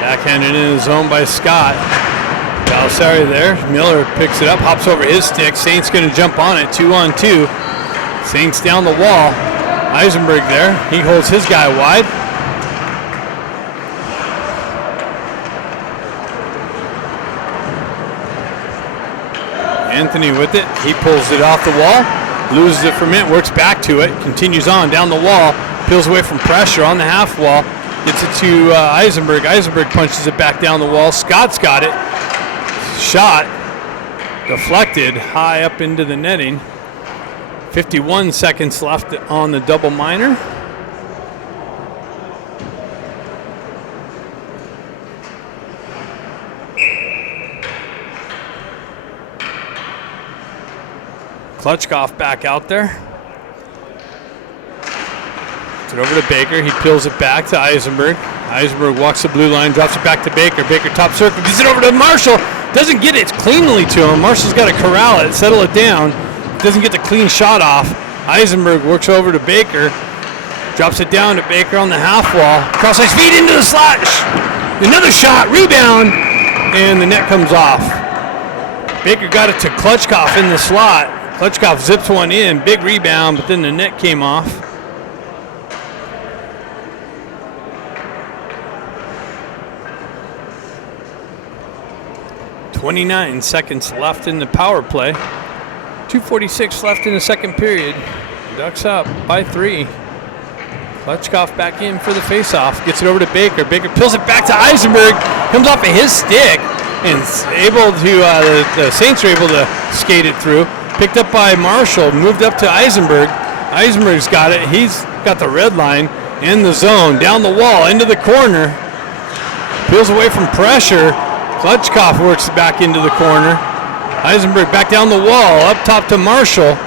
Backhanded in the zone by Scott. Belisari there. Miller picks it up. Hops over his stick. Saints going to jump on it. 2-on-2. Saints down the wall. Eisenberg there. He holds his guy wide. Anthony with it. He pulls it off the wall. Loses it for a minute, works back to it, continues on down the wall, peels away from pressure on the half wall, gets it to Eisenberg. Eisenberg punches it back down the wall. Scott's got it. Shot deflected high up into the netting. 51 seconds left on the double minor. Klutchkov back out there. Gets it over to Baker. He peels it back to Eisenberg. Eisenberg walks the blue line, drops it back to Baker. Baker top circle, gives it over to Marshall. Doesn't get it cleanly to him. Marshall's got to corral it, settle it down. Doesn't get the clean shot off. Eisenberg works over to Baker. Drops it down to Baker on the half wall. Cross ice feed into the slot. Another shot, rebound, and the net comes off. Baker got it to Klutchkov in the slot. Klutchkov zips one in, big rebound, but then the net came off. .29 seconds left in the power play. 2:46 left in the second period. Ducks up by 3. Klutchkov back in for the faceoff. Gets it over to Baker. Baker peels it back to Eisenberg. Comes off of his stick and able to. The Saints are able to skate it through. Picked up by Marshall, moved up to Eisenberg. Eisenberg's got it. He's got the red line in the zone, down the wall, into the corner. Peels away from pressure. Klutchkov works back into the corner. Eisenberg back down the wall, up top to Marshall.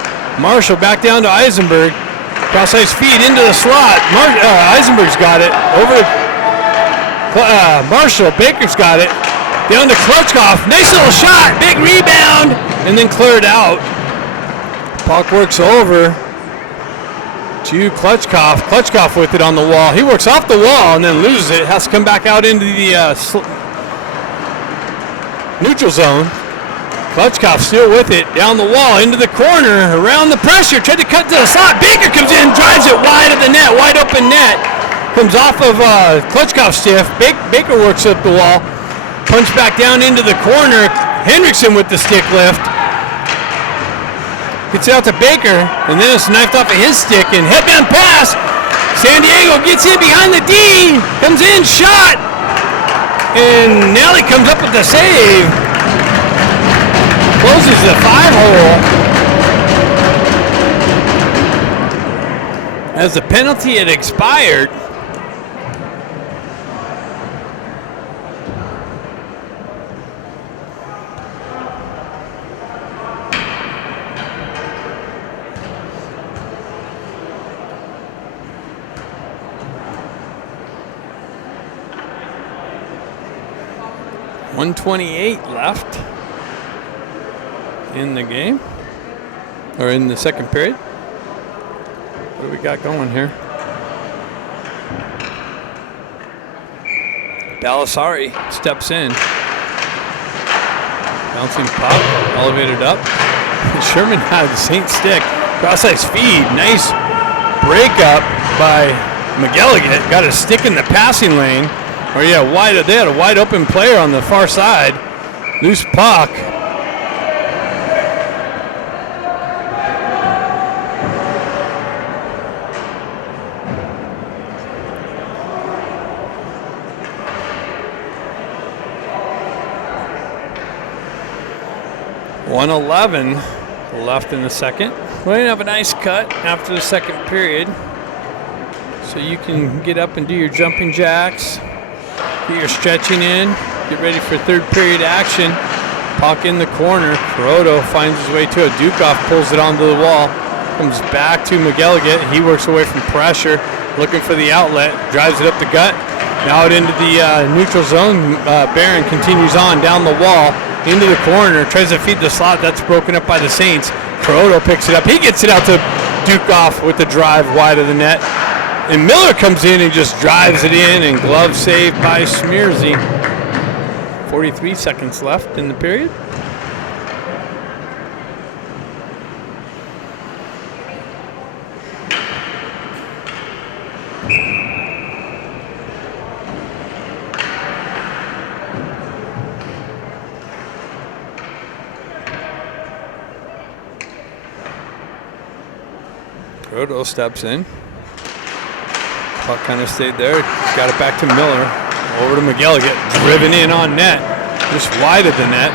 Marshall back down to Eisenberg. Cross-ice feed into the slot. Eisenberg's got it. Over to Marshall. Baker's got it. Down to Klutchkov. Nice little shot. Big rebound. And then cleared out. Puck works over to Klutchkov. Klutchkov with it on the wall. He works off the wall and then loses it. Has to come back out into the neutral zone. Klutchkov still with it. Down the wall. Into the corner. Around the pressure. Tried to cut to the slot. Baker comes in. Drives it wide of the net. Wide open net. Comes off of Klutchkov's stiff. Baker works up the wall. Punch back down into the corner. Hendrickson with the stick lift. Gets it out to Baker, and then it's knifed off of his stick, and headband pass. San Diego gets in behind the D. Comes in, shot. And Nally comes up with the save. Closes the 5-hole. As the penalty had expired. .128 left in the game, or in the second period. What do we got going here? Balasari steps in. Bouncing puck, elevated up. Sherman had the Saint stick. Cross-ice feed, nice breakup by McGilligan. Got a stick in the passing lane. Or yeah, they had a wide open player on the far side. Loose puck. .111 left in the second. We're going to have a nice cut after the second period. So you can get up and do your jumping jacks. Get your stretching in. Get ready for third period action. Puck in the corner. Peroto finds his way to it. Dukoff pulls it onto the wall. Comes back to McGilligan. He works away from pressure. Looking for the outlet. Drives it up the gut. Now out into the neutral zone. Barron continues on down the wall. Into the corner. Tries to feed the slot. That's broken up by the Saints. Peroto picks it up. He gets it out to Dukoff with the drive wide of the net. And Miller comes in and just drives it in, and glove saved by Smearsy. 43 seconds left in the period. Rodo steps in. Puck kind of stayed there. Got it back to Miller. Over to McGilligan. Driven in on net. Just wide of the net.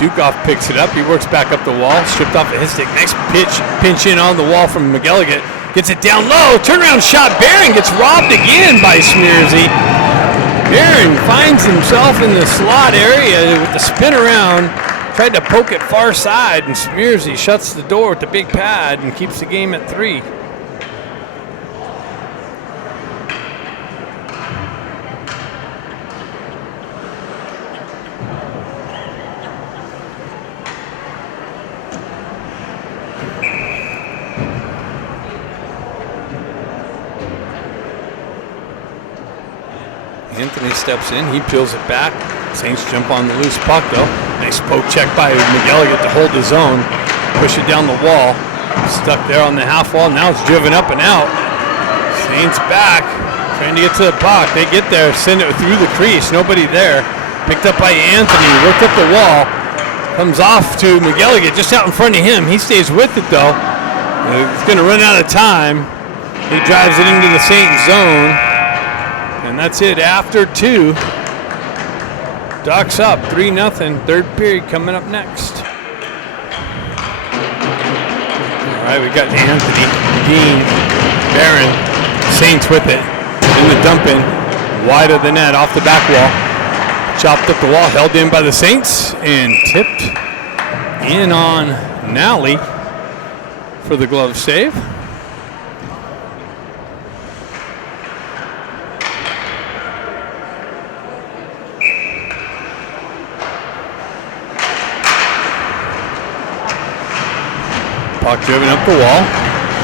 Dukoff picks it up. He works back up the wall. Stripped off of his stick. Nice pinch in on the wall from McGilligan. Gets it down low. Turnaround shot. Barron gets robbed again by Smearsy. Barron finds himself in the slot area with the spin around. Tried to poke it far side, and Smearsy shuts the door with the big pad and keeps the game at 3. Anthony steps in. He peels it back. Saints jump on the loose puck, though. Nice poke check by McGilligan to hold the zone. Push it down the wall. Stuck there on the half wall. Now it's driven up and out. Saints back. Trying to get to the puck. They get there. Send it through the crease. Nobody there. Picked up by Anthony. Worked up the wall. Comes off to McGilligan just out in front of him. He stays with it, though. It's going to run out of time. He drives it into the Saints zone. And that's it after 2. Ducks up 3-0. Third period coming up next. All right, we got Anthony, Dean, Barron, Saints with it. In the dump in, wide of the net, off the back wall. Chopped up the wall, held in by the Saints, and tipped in on Nally for the glove save. Puck driven up the wall,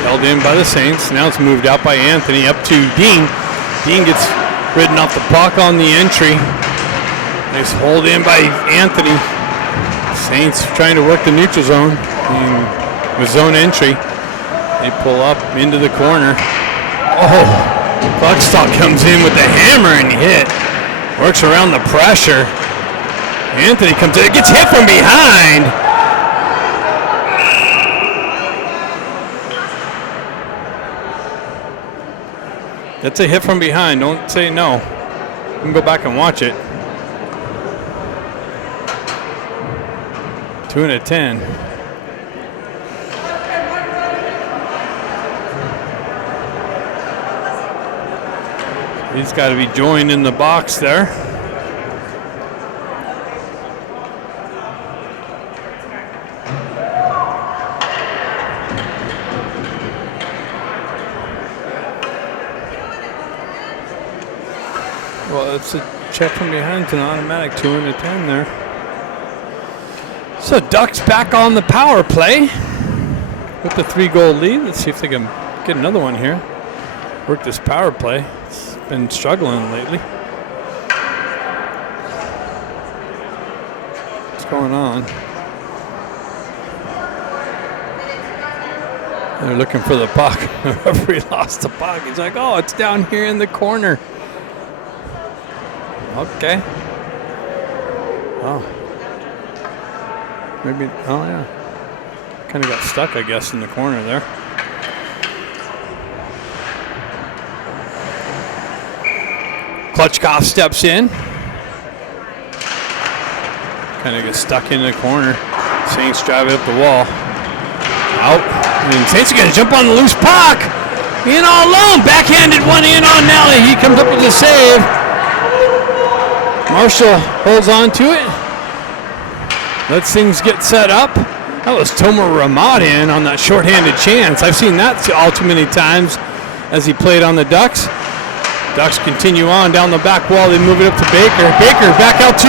held in by the Saints. Now it's moved out by Anthony up to Dean. Dean gets ridden off the puck on the entry. Nice hold in by Anthony. Saints trying to work the neutral zone with zone entry. They pull up into the corner. Oh, Cluckstock comes in with the hammer and hit. Works around the pressure. Anthony comes in, gets hit from behind. That's a hit from behind. Don't say no. You can go back and watch it. 2 and a 10. He's got to be joined in the box there. Well, it's a check from behind. It's an automatic 2 and a 10 there. So Ducks back on the power play with the 3-goal lead. Let's see if they can get another one here. Work this power play. It's been struggling lately. What's going on? They're looking for the puck. The referee lost the puck. He's like, oh, it's down here in the corner. Okay. Oh. Maybe, oh yeah. Kind of got stuck, I guess, in the corner there. Klutchkov steps in. Kind of gets stuck in the corner. Saints drive it up the wall. Out. And Saints are going to jump on the loose puck. In all alone. Backhanded one in on Nelly. He comes up with a save. Marshall holds on to it. Lets things get set up. That was Tomer Ramadin on that shorthanded chance. I've seen that all too many times as he played on the Ducks. Ducks continue on down the back wall. They move it up to Baker. Baker back out to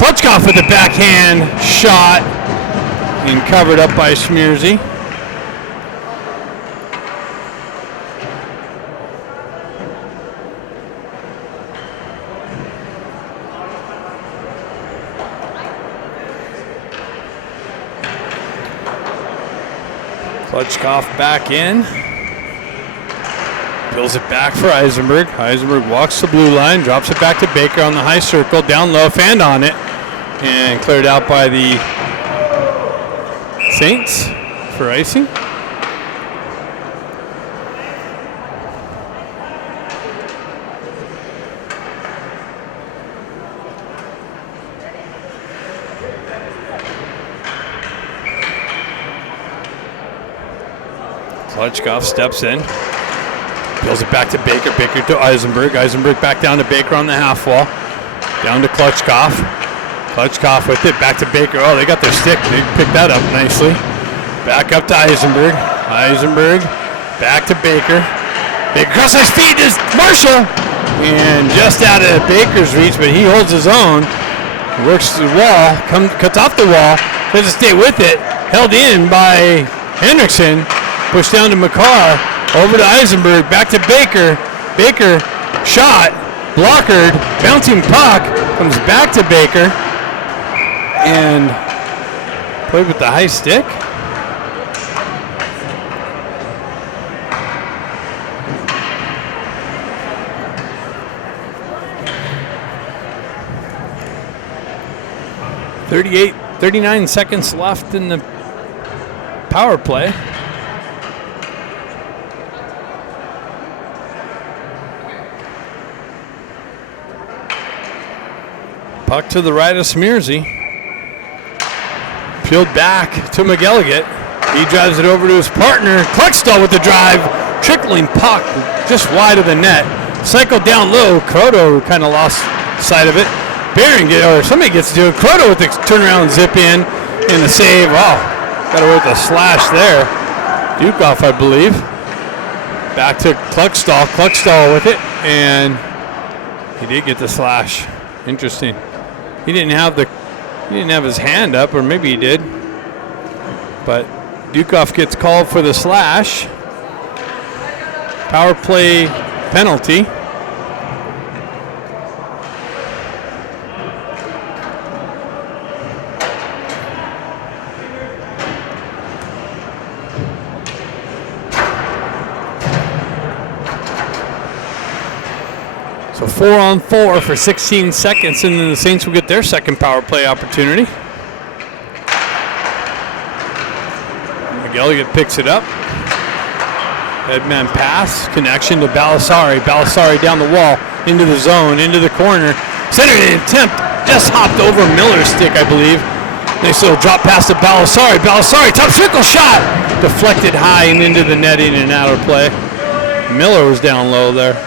Klutchkov with the backhand shot and covered up by Schmierzy. Klutchkov back in. Pulls it back for Eisenberg. Eisenberg walks the blue line, drops it back to Baker on the high circle, down low, fanned on it, and cleared out by the Saints for icing. Klutchkov steps in. Pulls it back to Baker. Baker to Eisenberg. Eisenberg back down to Baker on the half wall. Down to Klutchkov. Klutchkov with it. Back to Baker. Oh, they got their stick. They picked that up nicely. Back up to Eisenberg. Eisenberg. Back to Baker. Baker across his feet is Marshall. And just out of Baker's reach, but he holds his own. Works the wall. Cuts off the wall. Tries to stay with it. Held in by Hendrickson. Pushed down to McCarr. Over to Eisenberg, back to Baker. Baker, shot, blockered, bouncing puck, comes back to Baker, and played with the high stick. .38, 39 seconds left in the power play. Puck to the right of Schmierzy. Peeled back to McElligott. He drives it over to his partner. Cluckstall with the drive. Trickling puck just wide of the net. Cycled down low. Croto kind of lost sight of it. Somebody gets to do it. Croto with the turnaround zip in the save. Oh, got away with a slash there. Dukoff, I believe. Back to Kluckstall. Kluckstall with it, and he did get the slash. Interesting. He didn't have his hand up, or maybe he did. But Dukoff gets called for the slash. Power play penalty. So 4-on-4 for 16 seconds, and then the Saints will get their second power play opportunity. McElligott picks it up. Headman pass, connection to Balasari. Balasari down the wall, into the zone, into the corner. Centered attempt, just hopped over Miller's stick, I believe. Nice little drop pass to Balasari. Balasari, top circle shot! Deflected high and into the netting and out of play. Miller was down low there.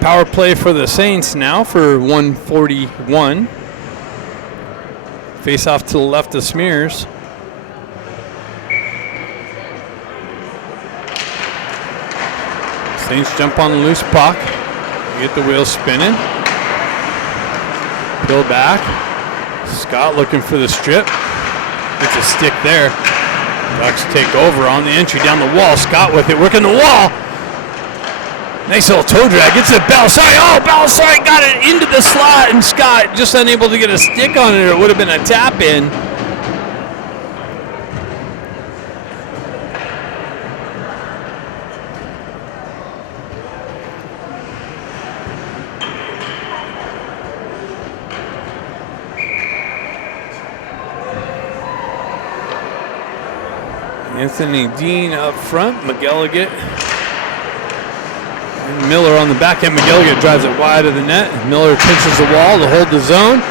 Power play for the Saints now for 141. Face off to the left of Smears. Saints jump on the loose puck. Get the wheels spinning. Peel back. Scott looking for the strip. Gets a stick there. Ducks take over on the entry down the wall. Scott with it, working the wall. Nice little toe drag. Gets it to Balasari. Oh, Balasari got it into the slot, and Scott just unable to get a stick on it, or it would have been a tap in. Anthony Dean up front. McElligott. And Miller on the backhand. McElligott drives it wide of the net. Miller pinches the wall to hold the zone.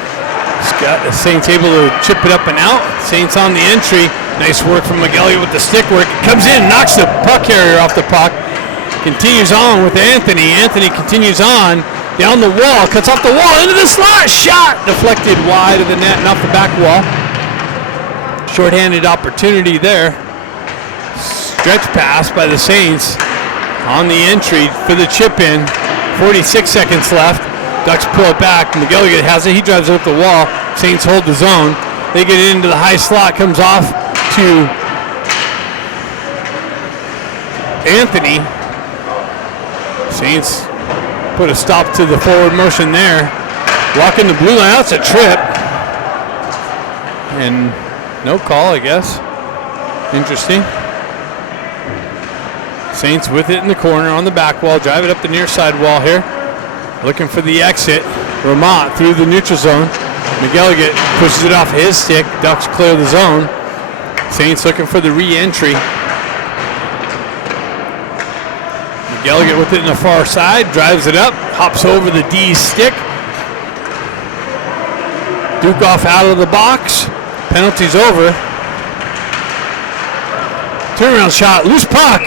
Saints able to chip it up and out. Saints on the entry. Nice work from McElligott with the stick work. It comes in, knocks the puck carrier off the puck. Continues on with Anthony. Anthony continues on. Down the wall. Cuts off the wall. Into the slot. Shot. Deflected wide of the net and off the back wall. Shorthanded opportunity there. Stretch pass by the Saints on the entry for the chip in. 46 seconds left. Ducks pull it back. McElligott has it. He drives it up the wall. Saints hold the zone. They get it into the high slot. Comes off to Anthony. Saints put a stop to the forward motion there. Walking the blue line. That's a trip. And no call, I guess. Interesting. Saints with it in the corner on the back wall. Drive it up the near side wall here. Looking for the exit. Ramat through the neutral zone. McElligott pushes it off his stick. Ducks clear the zone. Saints looking for the re-entry. McElligott with it in the far side. Drives it up. Hops over the D's stick. Dukoff out of the box. Penalty's over. Turnaround shot. Loose puck.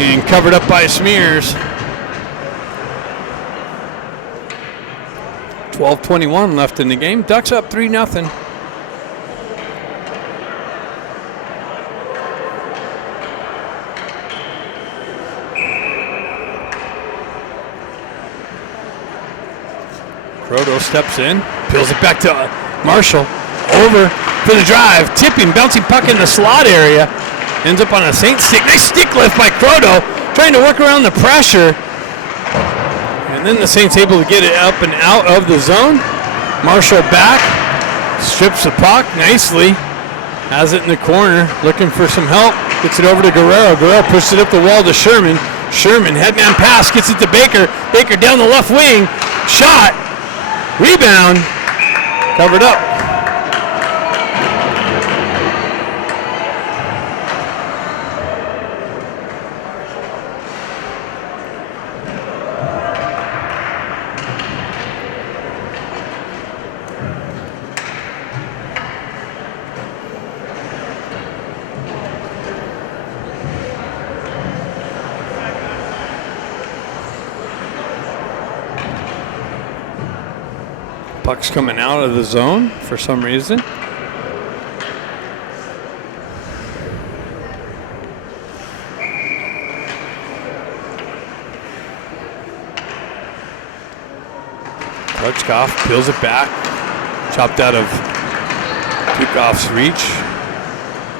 And covered up by Smears. 12:21 left in the game. Ducks up 3-0. Croto steps in, peels it back to Marshall. Over for the drive, tipping, bouncing puck in the slot area. Ends up on a Saints stick. Nice stick lift by Croto, trying to work around the pressure. And then the Saints able to get it up and out of the zone. Marshall back, strips the puck nicely. Has it in the corner, looking for some help. Gets it over to Guerrero. Guerrero pushes it up the wall to Sherman. Sherman, headman pass, gets it to Baker. Baker down the left wing. Shot. Rebound. Covered up. Puck's coming out of the zone for some reason. Klutchkov peels it back. Chopped out of Dukoff's reach.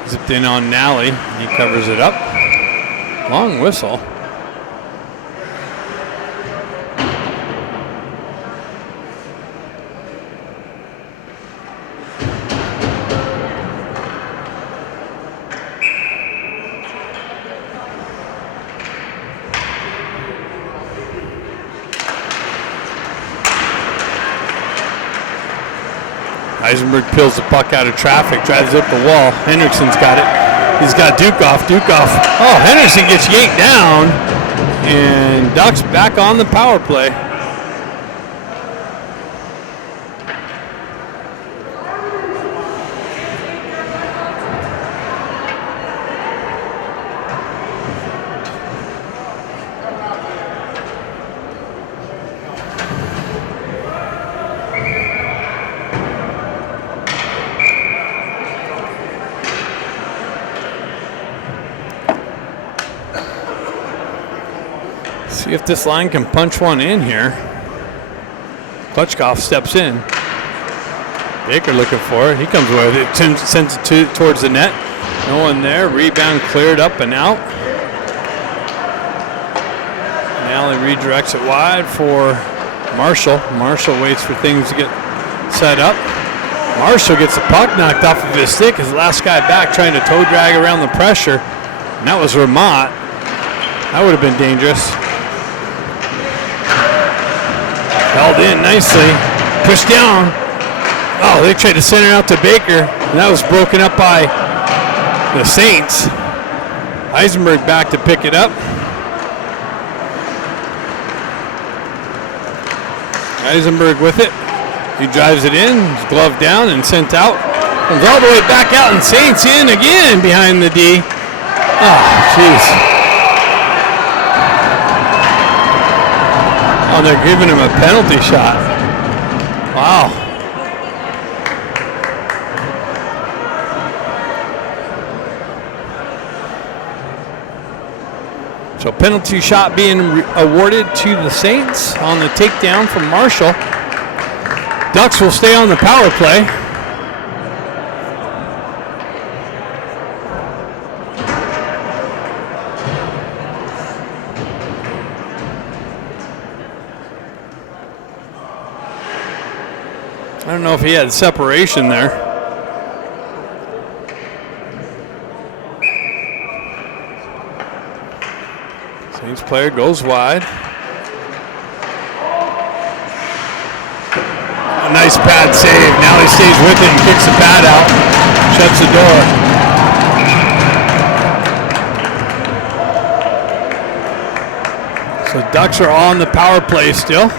Zipped in on Nally. He covers it up. Long whistle. Eisenberg peels the puck out of traffic, drives up the wall. Hendrickson's got it. He's got Dukoff. Oh, Henderson gets yanked down, and Ducks back on the power play. See if this line can punch one in here. Klutchkov steps in. Baker looking for it. He comes with it. Sends it towards the net. No one there. Rebound cleared up and out. Nally redirects it wide for Marshall. Marshall waits for things to get set up. Marshall gets the puck knocked off of his stick. His last guy back trying to toe drag around the pressure. And that was Vermont. That would have been dangerous. Held in nicely, pushed down. Oh, they tried to send it out to Baker, and that was broken up by the Saints. Eisenberg back to pick it up. Eisenberg with it. He drives it in, his glove down and sent out. Comes all the way back out, and Saints in again behind the D. Oh, jeez. Oh, they're giving him a penalty shot. Wow. So penalty shot being awarded to the Saints on the takedown from Marshall. Ducks will stay on the power play. I don't know if he had separation there. Saints player goes wide. A nice pad save. Now he stays with it and kicks the pad out. Shuts the door. So Ducks are on the power play still.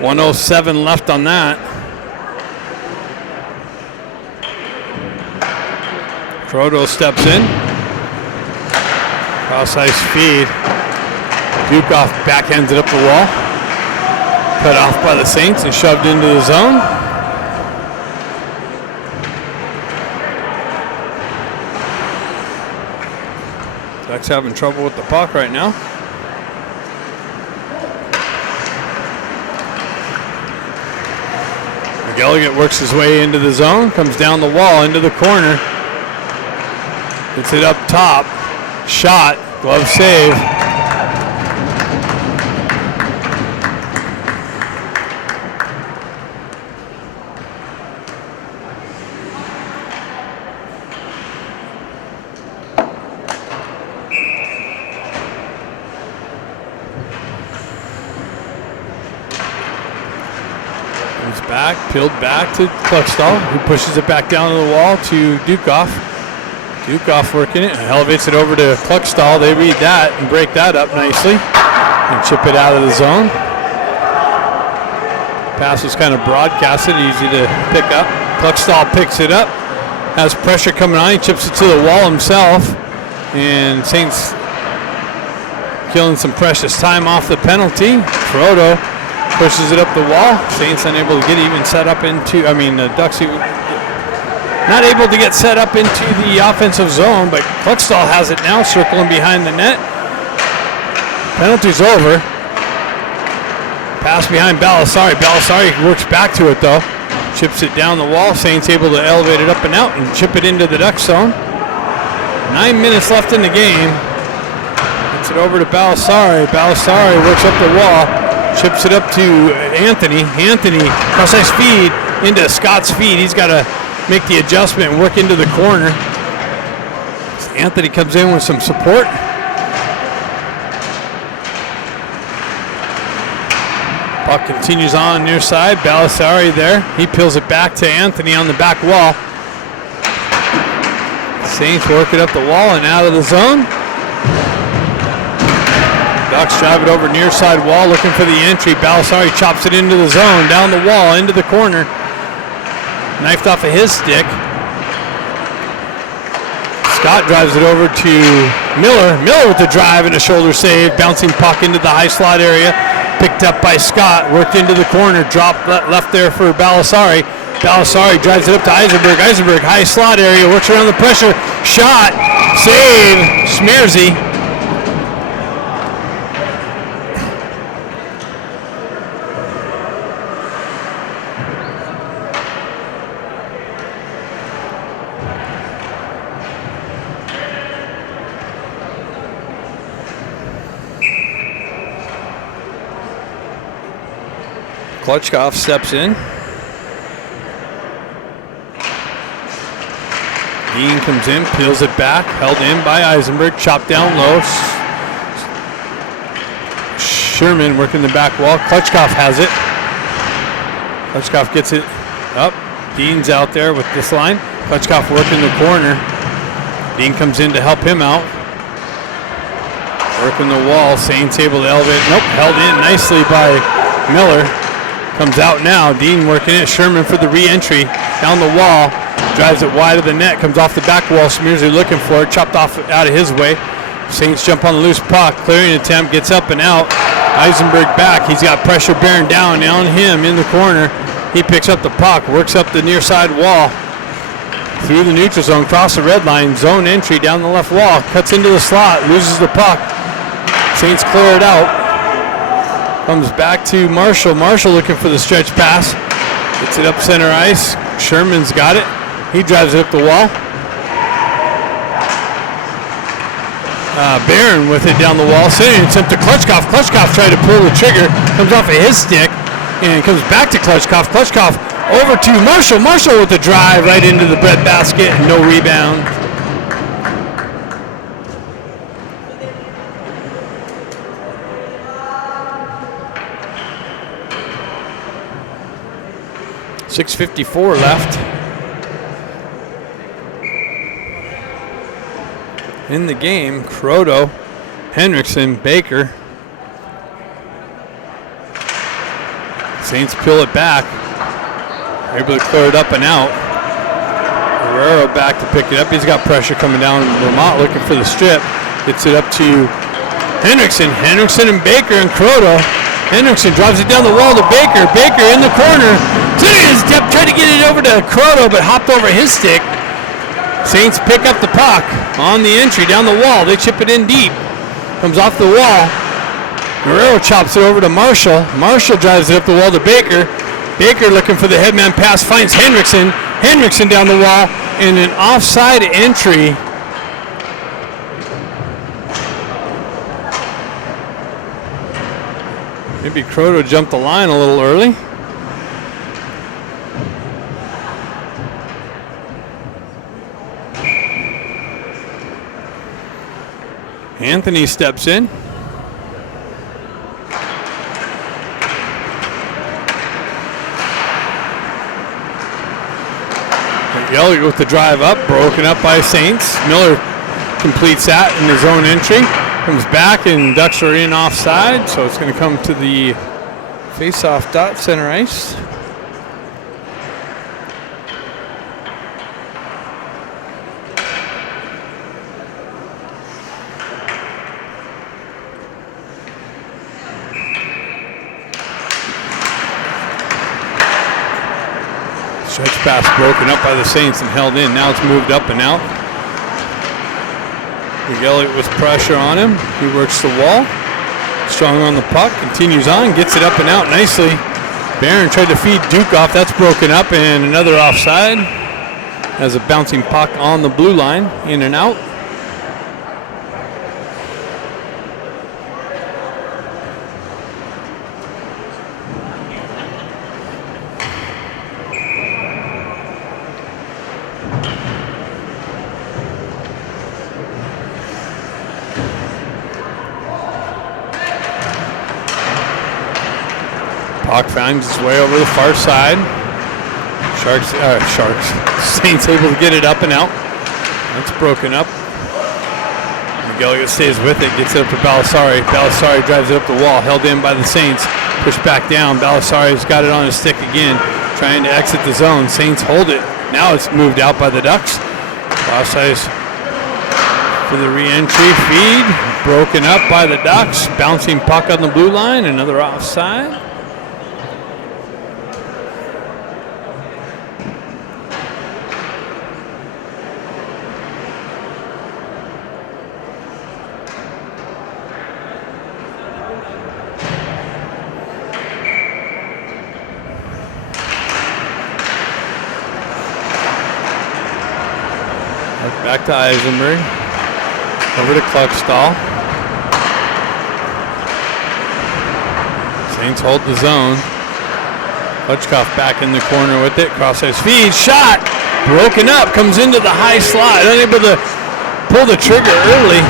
.107 left on that. Croto steps in. Cross ice feed. Dukoff backhands it up the wall. Cut off by the Saints and shoved into the zone. Ducks having trouble with the puck right now. Gallagher works his way into the zone, comes down the wall into the corner. Gets it up top. Shot. Glove save. Peeled back to Kluckstall, who pushes it back down to the wall to Dukoff. Dukoff working it, elevates it over to Kluckstall. They read that and break that up nicely and chip it out of the zone. Pass was kind of broadcasted, easy to pick up. Kluckstall picks it up, has pressure coming on. He chips it to the wall himself. And Saints killing some precious time off the penalty. Proto pushes it up the wall. Saints unable to get even set up into, Ducks not able to get set up into the offensive zone, but Clutchstall has it now, circling behind the net. Penalty's over. Pass behind Balasari. Balasari works back to it though. Chips it down the wall. Saints able to elevate it up and out and chip it into the Duck zone. 9 minutes left in the game. Gets it over to Balasari. Balasari works up the wall. Chips it up to Anthony. Anthony, cross-ice feed into Scott's feed. He's got to make the adjustment and work into the corner. Anthony comes in with some support. Puck continues on near side. Balasari there. He peels it back to Anthony on the back wall. Saints work it up the wall and out of the zone. Ducks drive it over near side wall looking for the entry. Balasari chops it into the zone, down the wall, into the corner. Knifed off of his stick. Scott drives it over to Miller. Miller with the drive and a shoulder save. Bouncing puck into the high slot area. Picked up by Scott. Worked into the corner. Dropped left there for Balasari. Balasari drives it up to Eisenberg. Eisenberg, high slot area. Works around the pressure. Shot. Save. Schmerzy. Klutchkov steps in. Dean comes in, peels it back, held in by Eisenberg, chopped down low. Sherman working the back wall. Klutchkov has it. Klutchkov gets it up. Dean's out there with this line. Klutchkov working the corner. Dean comes in to help him out. Working the wall. Saints able to elevate. Nope, held in nicely by Miller. Comes out now. Dean working it. Sherman for the re-entry. Down the wall. Drives it wide of the net. Comes off the back wall. Smearsy looking for it. Chopped off out of his way. Saints jump on the loose puck. Clearing attempt. Gets up and out. Eisenberg back. He's got pressure bearing down on him in the corner. He picks up the puck. Works up the near side wall. Through the neutral zone. Cross the red line. Zone entry down the left wall. Cuts into the slot. Loses the puck. Saints clear it out. Comes back to Marshall. Marshall looking for the stretch pass. Gets it up center ice. Sherman's got it. He drives it up the wall. Barron with it down the wall. Sending it to Klutchkov. Klutchkov tried to pull the trigger. Comes off of his stick. And comes back to Klutchkov. Klutchkov over to Marshall. Marshall with the drive right into the breadbasket. No rebound. .654 left in the game. Croto, Henriksen, Baker. Saints peel it back. Able to clear it up and out. Guerrero back to pick it up. He's got pressure coming down. Vermont looking for the strip. Gets it up to Henriksen. Henriksen and Baker and Croto. Henriksen drives it down the wall to Baker. Baker in the corner. His depth, tried to get it over to Croto, but hopped over his stick. Saints pick up the puck on the entry down the wall. They chip it in deep. Comes off the wall. Guerrero chops it over to Marshall. Marshall drives it up the wall to Baker. Baker looking for the headman pass, finds Henriksen. Henriksen down the wall, and an offside entry. Maybe Croto jumped the line a little early. Anthony steps in. Elliott with the drive up, broken up by Saints. Miller completes that in his own entry. Comes back and Ducks are in offside, so it's going to come to the face-off dot center ice. Stretch pass broken up by the Saints and held in. Now it's moved up and out. Elliott with pressure on him. He works the wall. Strong on the puck. Continues on. Gets it up and out nicely. Barron tried to feed Duke off. That's broken up and another offside. Has a bouncing puck on the blue line. In and out. Puck finds its way over the far side. Saints able to get it up and out. That's broken up. McGilligan stays with it, gets it up to Balasari. Balasari drives it up the wall, held in by the Saints. Pushed back down. Balasari's got it on his stick again, trying to exit the zone. Saints hold it. Now it's moved out by the Ducks. Offsides for the re-entry feed. Broken up by the Ducks. Bouncing puck on the blue line. Another offside. Back to Eisenberg. Over to Kluckstall. Saints hold the zone. Hutchkoff back in the corner with it. Cross-ice feed. Shot! Broken up. Comes into the high slot. Unable to pull the trigger early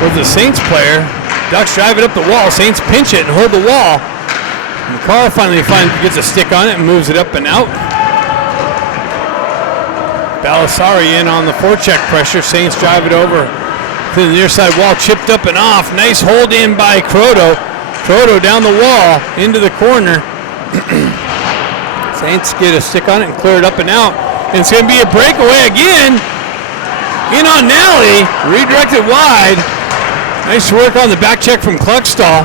with the Saints player. Ducks drive it up the wall. Saints pinch it and hold the wall. And Carl finally gets a stick on it and moves it up and out. Balasari in on the forecheck pressure. Saints drive it over to the near side wall. Chipped up and off. Nice hold in by Croto. Croto down the wall into the corner. Saints get a stick on it and clear it up and out. And it's going to be a breakaway again. In on Nally. Redirected wide. Nice work on the back check from Kluckstall.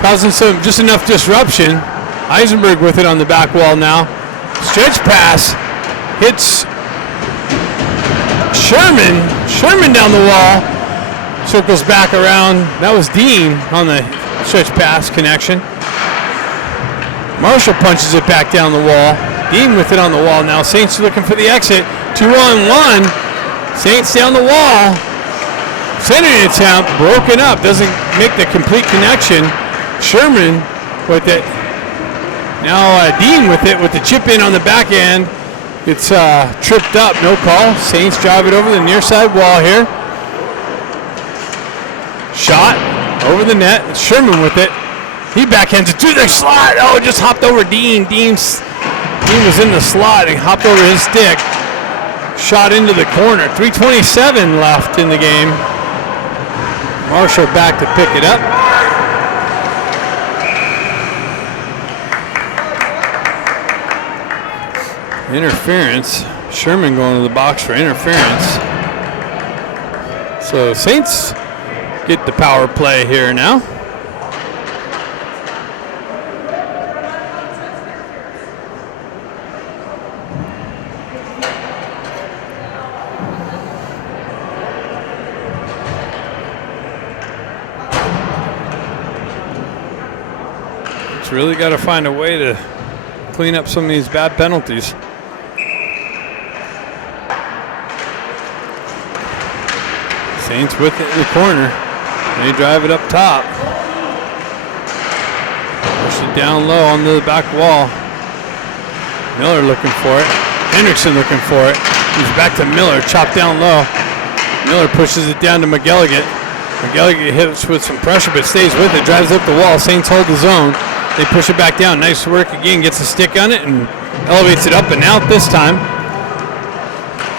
Causing just enough disruption. Eisenberg with it on the back wall now. Stretch pass. Hits Sherman down the wall, circles back around. That was Dean on the stretch pass connection. Marshall punches it back down the wall. Dean with it on the wall now. Saints looking for the exit. 2-on-1. Saints down the wall. Centering attempt, broken up. Doesn't make the complete connection. Sherman with it. Now Dean with it with the chip in on the back end. It's tripped up, no call. Saints drive it over the near side wall here. Shot over the net. Sherman with it. He backhands it to the slot. Oh, it just hopped over Dean. Dean was in the slot and hopped over his stick. Shot into the corner. 3:27 left in the game. Marshall back to pick it up. Interference. Sherman going to the box for interference. So Saints get the power play here now. It's really got to find a way to clean up some of these bad penalties. Saints with it in the corner. They drive it up top. Push it down low onto the back wall. Miller looking for it. Hendrickson looking for it. He's back to Miller, chopped down low. Miller pushes it down to McGilligan. McGilligan hits with some pressure but stays with it, drives up the wall. Saints hold the zone. They push it back down. Nice work again, gets a stick on it and elevates it up and out this time.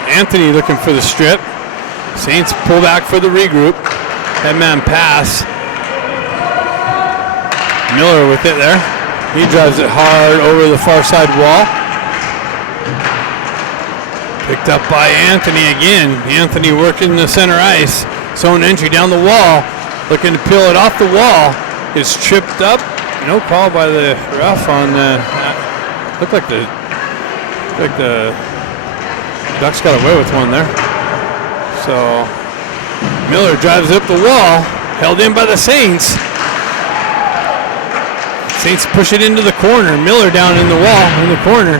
Anthony looking for the strip. Saints pull back for the regroup. Headman pass. Miller with it there. He drives it hard over the far side wall. Picked up by Anthony again. Anthony working the center ice. Zone entry down the wall. Looking to peel it off the wall. It's tripped up. No call by the ref on the. Looked like the Like the Ducks got away with one there. So Miller drives up the wall, held in by the Saints. Saints push it into the corner. Miller down in the wall in the corner.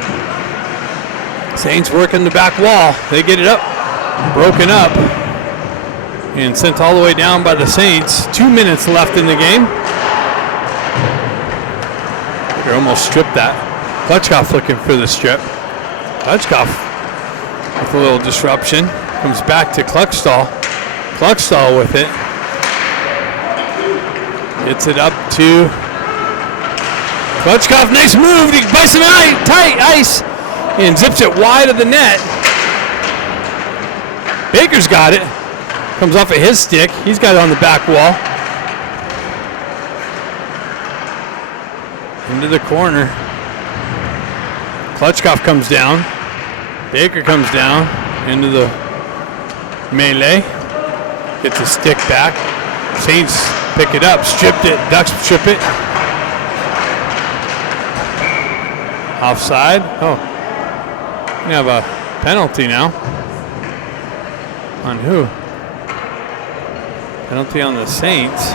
Saints working the back wall. They get it up, broken up, and sent all the way down by the Saints. 2 minutes left in the game. They almost stripped that. Klutchkoff looking for the strip. Klutchkoff with a little disruption. Comes back to Kluckstall. Kluckstall with it. Gets it up to Klutchkoff. Nice move. He buys some tight ice and zips it wide of the net. Baker's got it. Comes off of his stick. He's got it on the back wall. Into the corner. Klutchkoff comes down. Baker comes down into the melee. Gets his stick back. Saints pick it up. Stripped it. Ducks strip it. Offside. Oh. We have a penalty now. On who? Penalty on the Saints.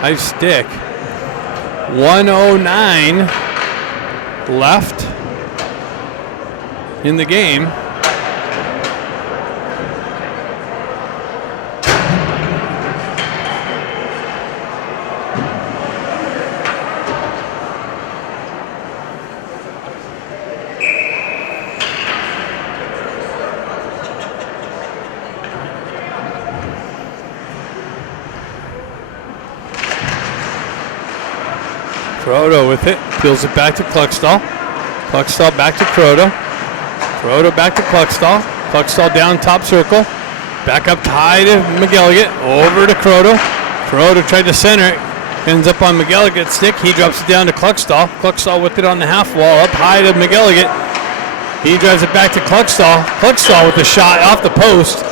High stick. 1:09 left in the game. Croto with it, peels it back to Kluckstall. Kluckstall back to Croto. Croto back to Kluckstall. Kluckstall down top circle. Back up high to McGilligan. Over to Croto. Croto tried to center it. Ends up on McGilligan's stick. He drops it down to Kluckstall. Kluckstall with it on the half wall. Up high to McGilligan. He drives it back to Kluckstall. Kluckstall with the shot off the post.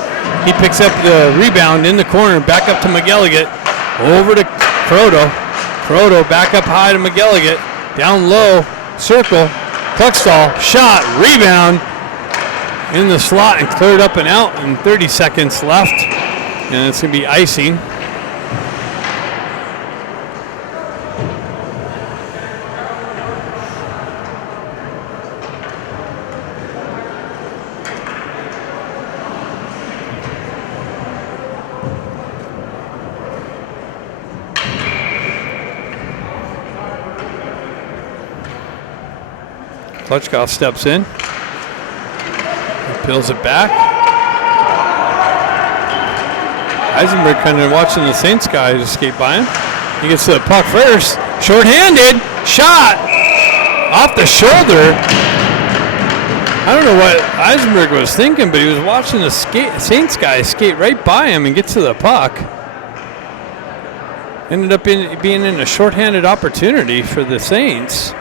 He picks up the rebound in the corner. Back up to McGilligan. Over to Croto. Croto back up high to McGilligan. Down low, circle. Kluckstall, shot, rebound in the slot and cleared up and out. And 30 seconds left. And it's going to be icing. Klutchkoff steps in. He peels it back. Eisenberg kind of watching the Saints guy just skate by him. He gets to the puck first. Short-handed. Shot. Off the shoulder. I don't know what Eisenberg was thinking, but he was watching the Saints guy skate right by him and get to the puck. Ended up being in a short-handed opportunity for the Saints.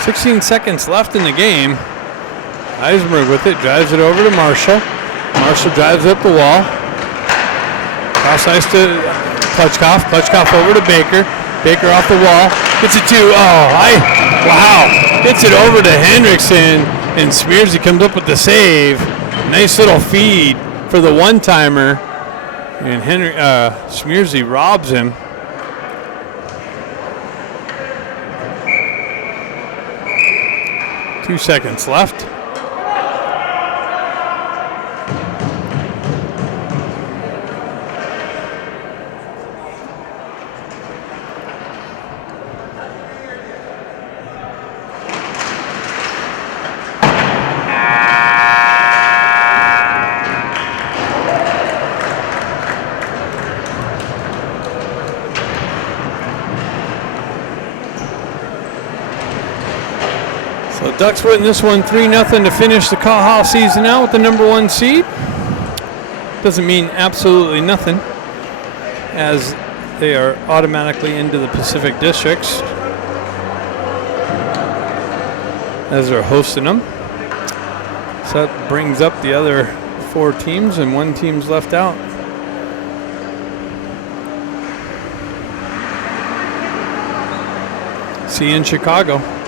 16 seconds left in the game. Eisenberg with it, drives it over to Marshall. Marshall drives up the wall. Cross ice to Klutchkoff. Klutchkoff over to Baker. Baker off the wall. Gets it to, wow. Gets it over to Hendrickson, and Smearsy comes up with the save. Nice little feed for the one-timer. And Smearsy robs him. Two seconds left. So Ducks win this one 3-0 to finish the CAHA season out with the #1 seed. Doesn't mean absolutely nothing, as they are automatically into the Pacific Districts as they're hosting them. So that brings up the other 4 teams, and 1 team's left out. see you in Chicago.